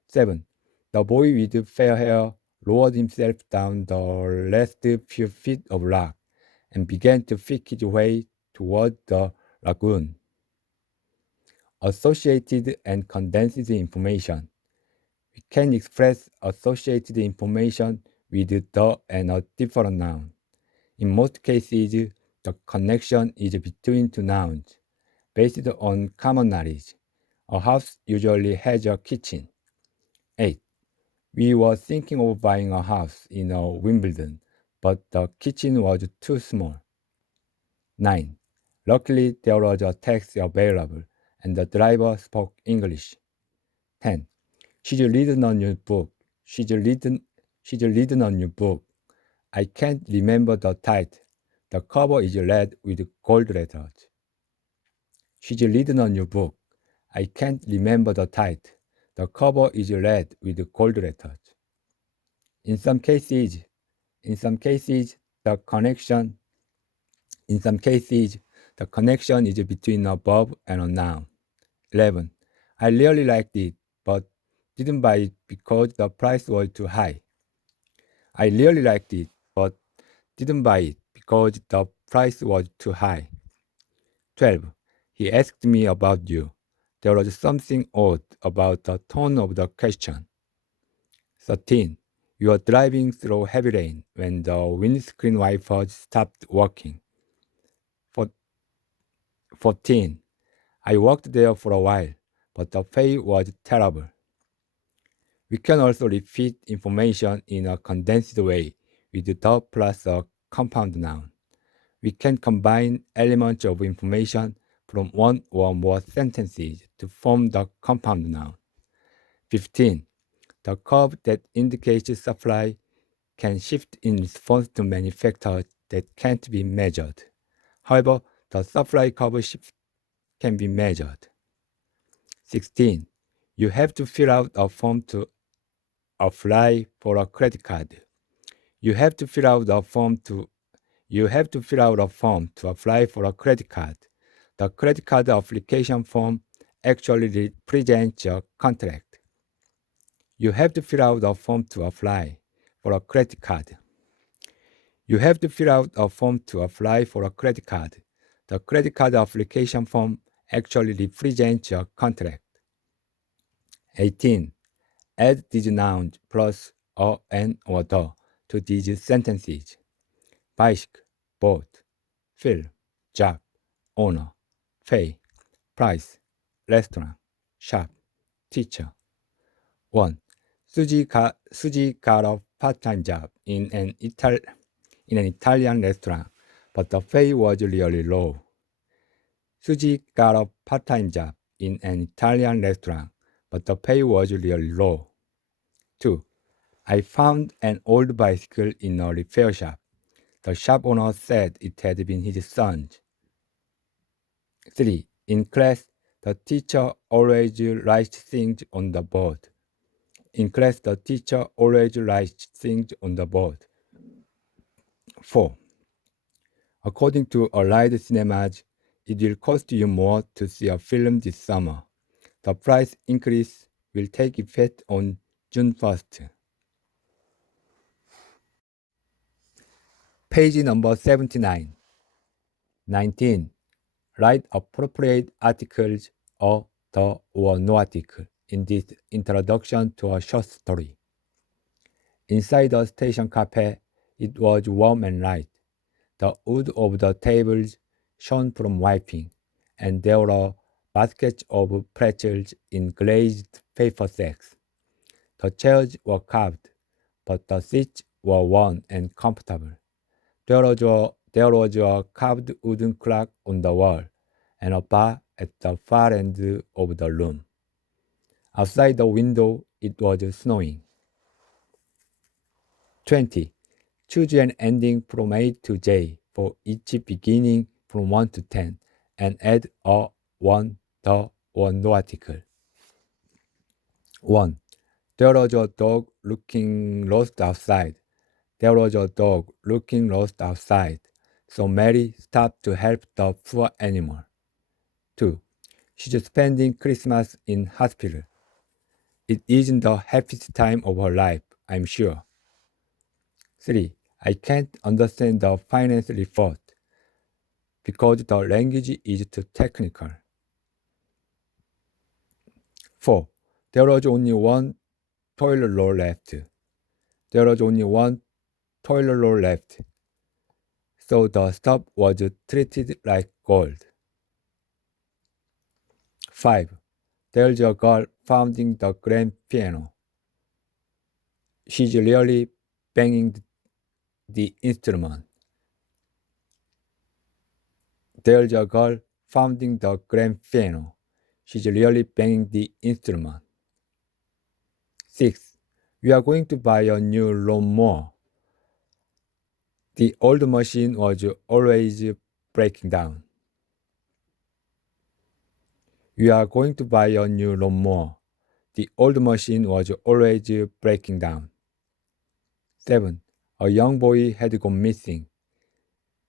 7. The boy with fair hair lowered himself down the last few feet of rock and began to pick his way toward the lagoon. Associated and condensed information. We can express associated information with the and a different noun. In most cases, the connection is between two nouns, based on common knowledge. A house usually has a kitchen. 8. We were thinking of buying a house in Wimbledon, but the kitchen was too small. 9. Luckily, there was a taxi available, and the driver spoke English. 10. She's reading a new book. She's reading a new book. I can't remember the title. The cover is red with gold letters. She's reading a new book. I can't remember the title. The cover is red with gold letters. In some cases, the connection is between a verb and a noun. 11. I really liked it, but didn't buy it because the price was too high. I really liked it, but didn't buy it because the price was too high. 12. He asked me about you. There was something odd about the tone of the question. 13. You were driving through heavy rain when the windscreen wipers stopped working. 14. I worked there for a while, but the pay was terrible. We can also repeat information in a condensed way with the plus a compound noun. We can combine elements of information from one or more sentences to form the compound noun. 15. The curve that indicates supply can shift in response to many factors that can't be measured. However, the supply curve shift can be measured. 16. You have to fill out a form to apply for a credit card. You have to fill out a form to apply for a credit card. The credit card application form actually represents a contract. You have to fill out a form to apply for a credit card. You have to fill out a form to apply for a credit card. The credit card application form actually represents a contract. 18. Add these nouns plus a, an, or the to these sentences. Bicycle, boat, fill, job, owner, pay, price, restaurant, shop, teacher. 1. Suji got a part-time job in an Italian restaurant, but the pay was really low. Suji got a part-time job in an Italian restaurant, but the pay was really low. 2. I found an old bicycle in a repair shop. The shop owner said it had been his son's. 3. In class, the teacher always writes things on the board. In class, the teacher always writes things on the board. 4. According to Allied Cinemas, it will cost you more to see a film this summer. The price increase will take effect on June 1st. Page number 79. 19. Write appropriate articles or the or no article in this introduction to a short story. Inside the station cafe, it was warm and light. The wood of the tables shone from wiping, and there were baskets of pretzels in glazed paper sacks. The chairs were carved, but the seats were warm and comfortable. There was a carved wooden clock on the wall, and a bar at the far end of the room. Outside the window, it was snowing. 20. Choose an ending from A to J for each beginning from 1 to 10 and add a 1, the, or no article. 1. There was a dog looking lost outside. There was a dog looking lost outside, so Mary stopped to help the poor animal. 2. She's spending Christmas in hospital. It isn't the happiest time of her life, I'm sure. 3. I can't understand the finance report because the language is too technical. 4. There was only one toilet roll left. There was only one toilet roll left, so the stuff was treated like gold. 5. There's a girl pounding the grand piano. She's really banging the instrument. There's a girl pounding the grand piano. She's really banging the instrument. 6. We are going to buy a new lawnmower. The old machine was always breaking down. We are going to buy a new lawnmower. The old machine was always breaking down. 7. A young boy had gone missing.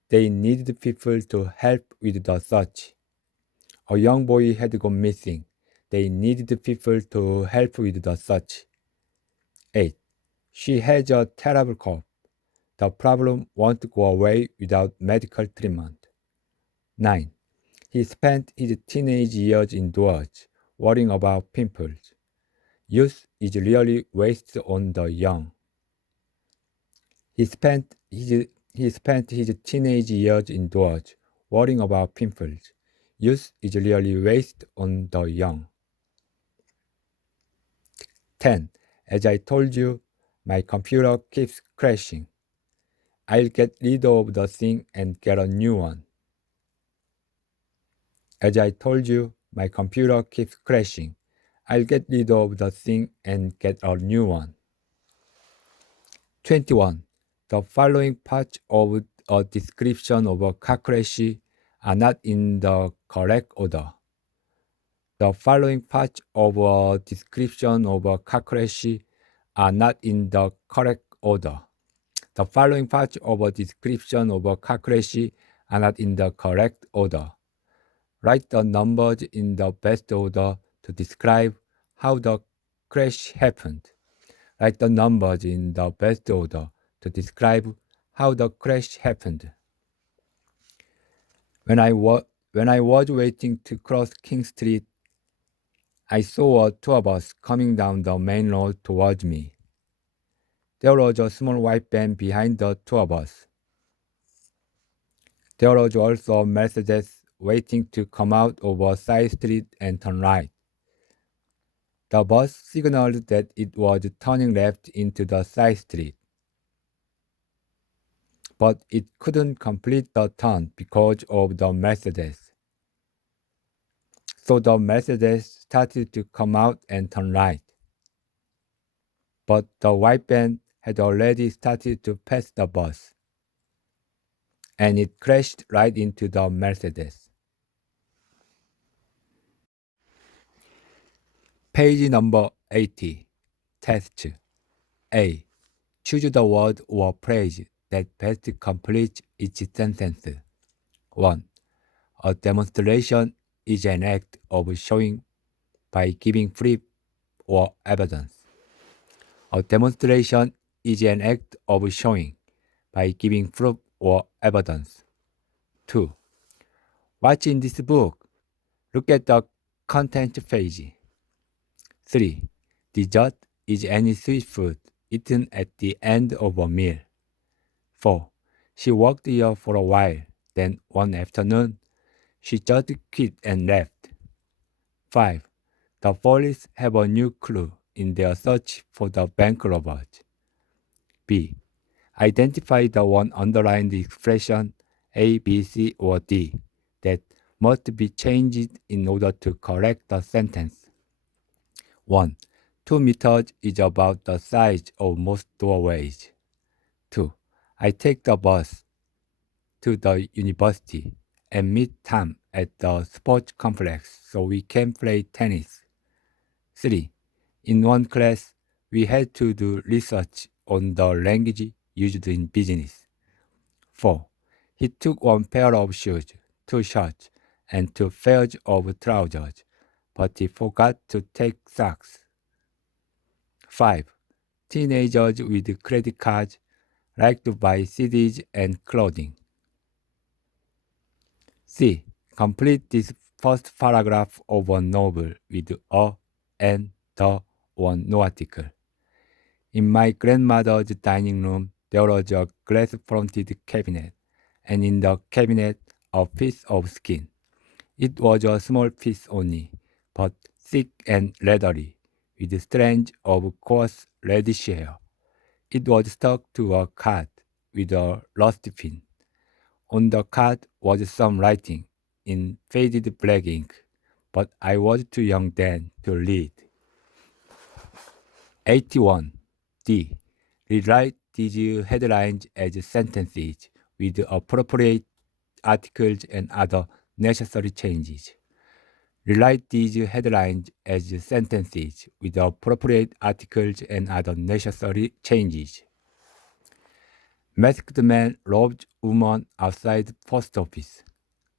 They needed people to help with the search. A young boy had gone missing. They needed people to help with the search. 8. She has a terrible cough. The problem won't go away without medical treatment. 9. He spent his teenage years indoors, worrying about pimples. Youth is really wasted on the young. He spent his teenage years indoors, worrying about pimples. Youth is really wasted on the young. 10. As I told you, my computer keeps crashing. I'll get rid of the thing and get a new one. As I told you, my computer keeps crashing. I'll get rid of the thing and get a new one. 21. The following parts of a description of a car crash are not in the correct order. The following parts of a description of a car crash are not in the correct order. The following parts of a description of a car crash are not in the correct order. Write the numbers in the best order to describe how the crash happened. Write the numbers in the best order to describe how the crash happened. When I was waiting to cross King Street, I saw a tour bus coming down the main road towards me. There was a small white van behind the tour bus. There was also a Mercedes waiting to come out of a side street and turn right. The bus signaled that it was turning left into the side street, but it couldn't complete the turn because of the Mercedes. So the Mercedes started to come out and turn right. but the white van had already started to pass the bus, and it crashed right into the Mercedes. Page number 80. Test A. Choose the word or phrase that best completes each sentence. 1. A demonstration is an act of showing by giving proof or evidence. A demonstration is an act of showing by giving proof or evidence. 2. What's in this book? Look at the content page. 3. Dessert is any sweet food eaten at the end of a meal. 4. She worked here for a while, then one afternoon, she just quit and left. 5. The police have a new clue in their search for the bank robbers. B. Identify the one underlined expression A, B, C, or D that must be changed in order to correct the sentence. 1. 2 meters is about the size of most doorways. 2. I take the bus to the university and meet Tom at the sports complex so we can play tennis. 3. In one class, we had to do research on the language used in business. 4. He took one pair of shoes, 2 shirts, and 2 pairs of trousers, but he forgot to take socks. 5. Teenagers with credit cards like to buy CDs and clothing. C. Complete this first paragraph of a novel with a, and, the, or no article. In my grandmother's dining room, there was a glass-fronted cabinet, and in the cabinet, a piece of skin. It was a small piece only, but thick and leathery, with strands of coarse reddish hair. It was stuck to a card with a rust pin. On the card was some writing in faded black ink, but I was too young then to read. 81. D. Rewrite these headlines as sentences with appropriate articles and other necessary changes. Rewrite these headlines as sentences with appropriate articles and other necessary changes. Masked man robbed woman outside post office.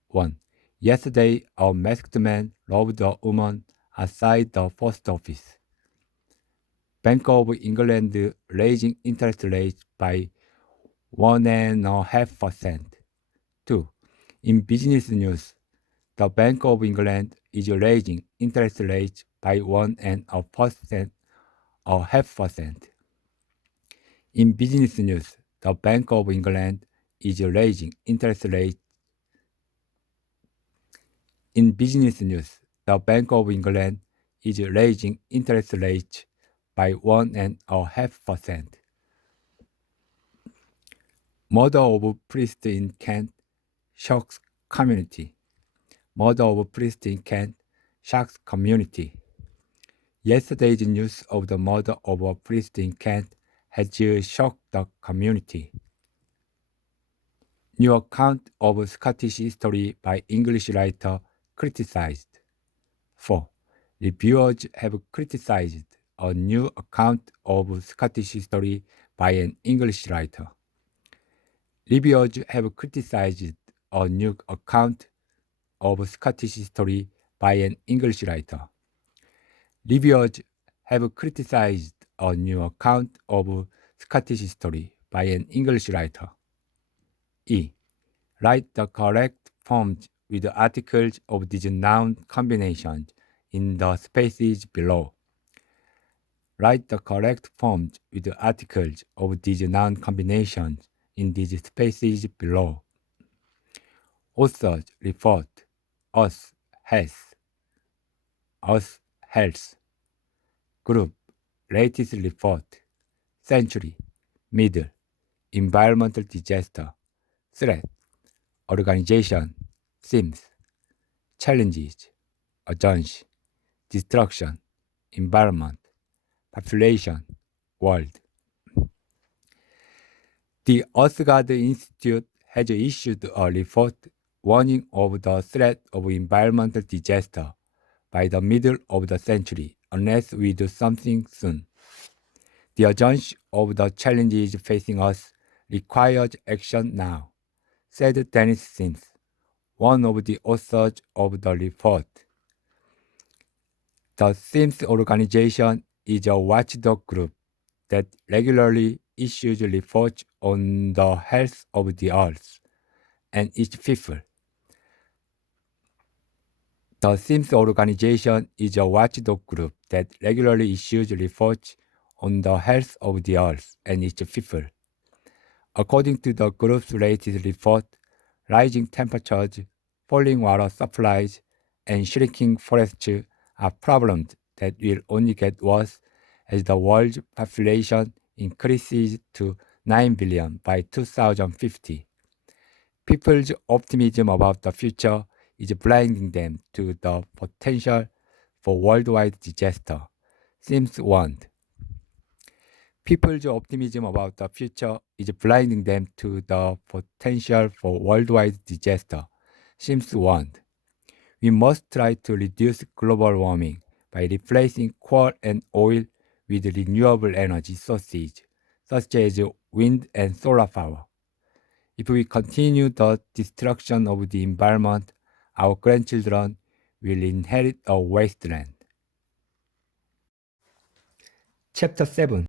1. Yesterday, a masked man robbed a woman outside the post office. Bank of England raising interest rates by 1.5%. 2. In business news, the Bank of England is raising interest rates by 1.5%. In business news, the Bank of England is raising interest rates. In business news, the Bank of England is raising interest rates by 1.5%. Murder of priest in Kent shocks community. Murder of priest in Kent shocks community. Yesterday's news of the murder of a priest in Kent has shocked the community. New account of Scottish history by English writer criticized. 4. Reviewers have criticized a new account of Scottish history by an English writer. Reviewers have criticized a new account of Scottish history by an English writer. Reviewers have criticized a new account of Scottish history by an English writer. E. Write the correct forms with articles of these noun combinations in the spaces below. Write the correct forms with articles of these noun combinations in these spaces below. Authors report, us has, us health. Group, latest report, century, middle, environmental disaster, threat, organization, themes, challenges, urgency, destruction, environment, population, world. The Earthguard Institute has issued a report warning of the threat of environmental disaster by the middle of the century unless we do something soon. The urgency of the challenges facing us requires action now, said Dennis Sims, one of the authors of the report. The Sims organization is a watchdog group that regularly issues reports on the health of the earth and its people. The Sims organization is a watchdog group that regularly issues reports on the health of the earth and its people. According to the group's latest report, rising temperatures, falling water supplies, and shrinking forests are problems that will only get worse as the world's population increases to 9 billion by 2050. People's optimism about the future is blinding them to the potential for worldwide disaster, Sims warned. People's optimism about the future is blinding them to the potential for worldwide disaster, Sims warned. We must try to reduce global warming by replacing coal and oil with renewable energy sources, such as wind and solar power. If we continue the destruction of the environment, our grandchildren will inherit a wasteland. Chapter 7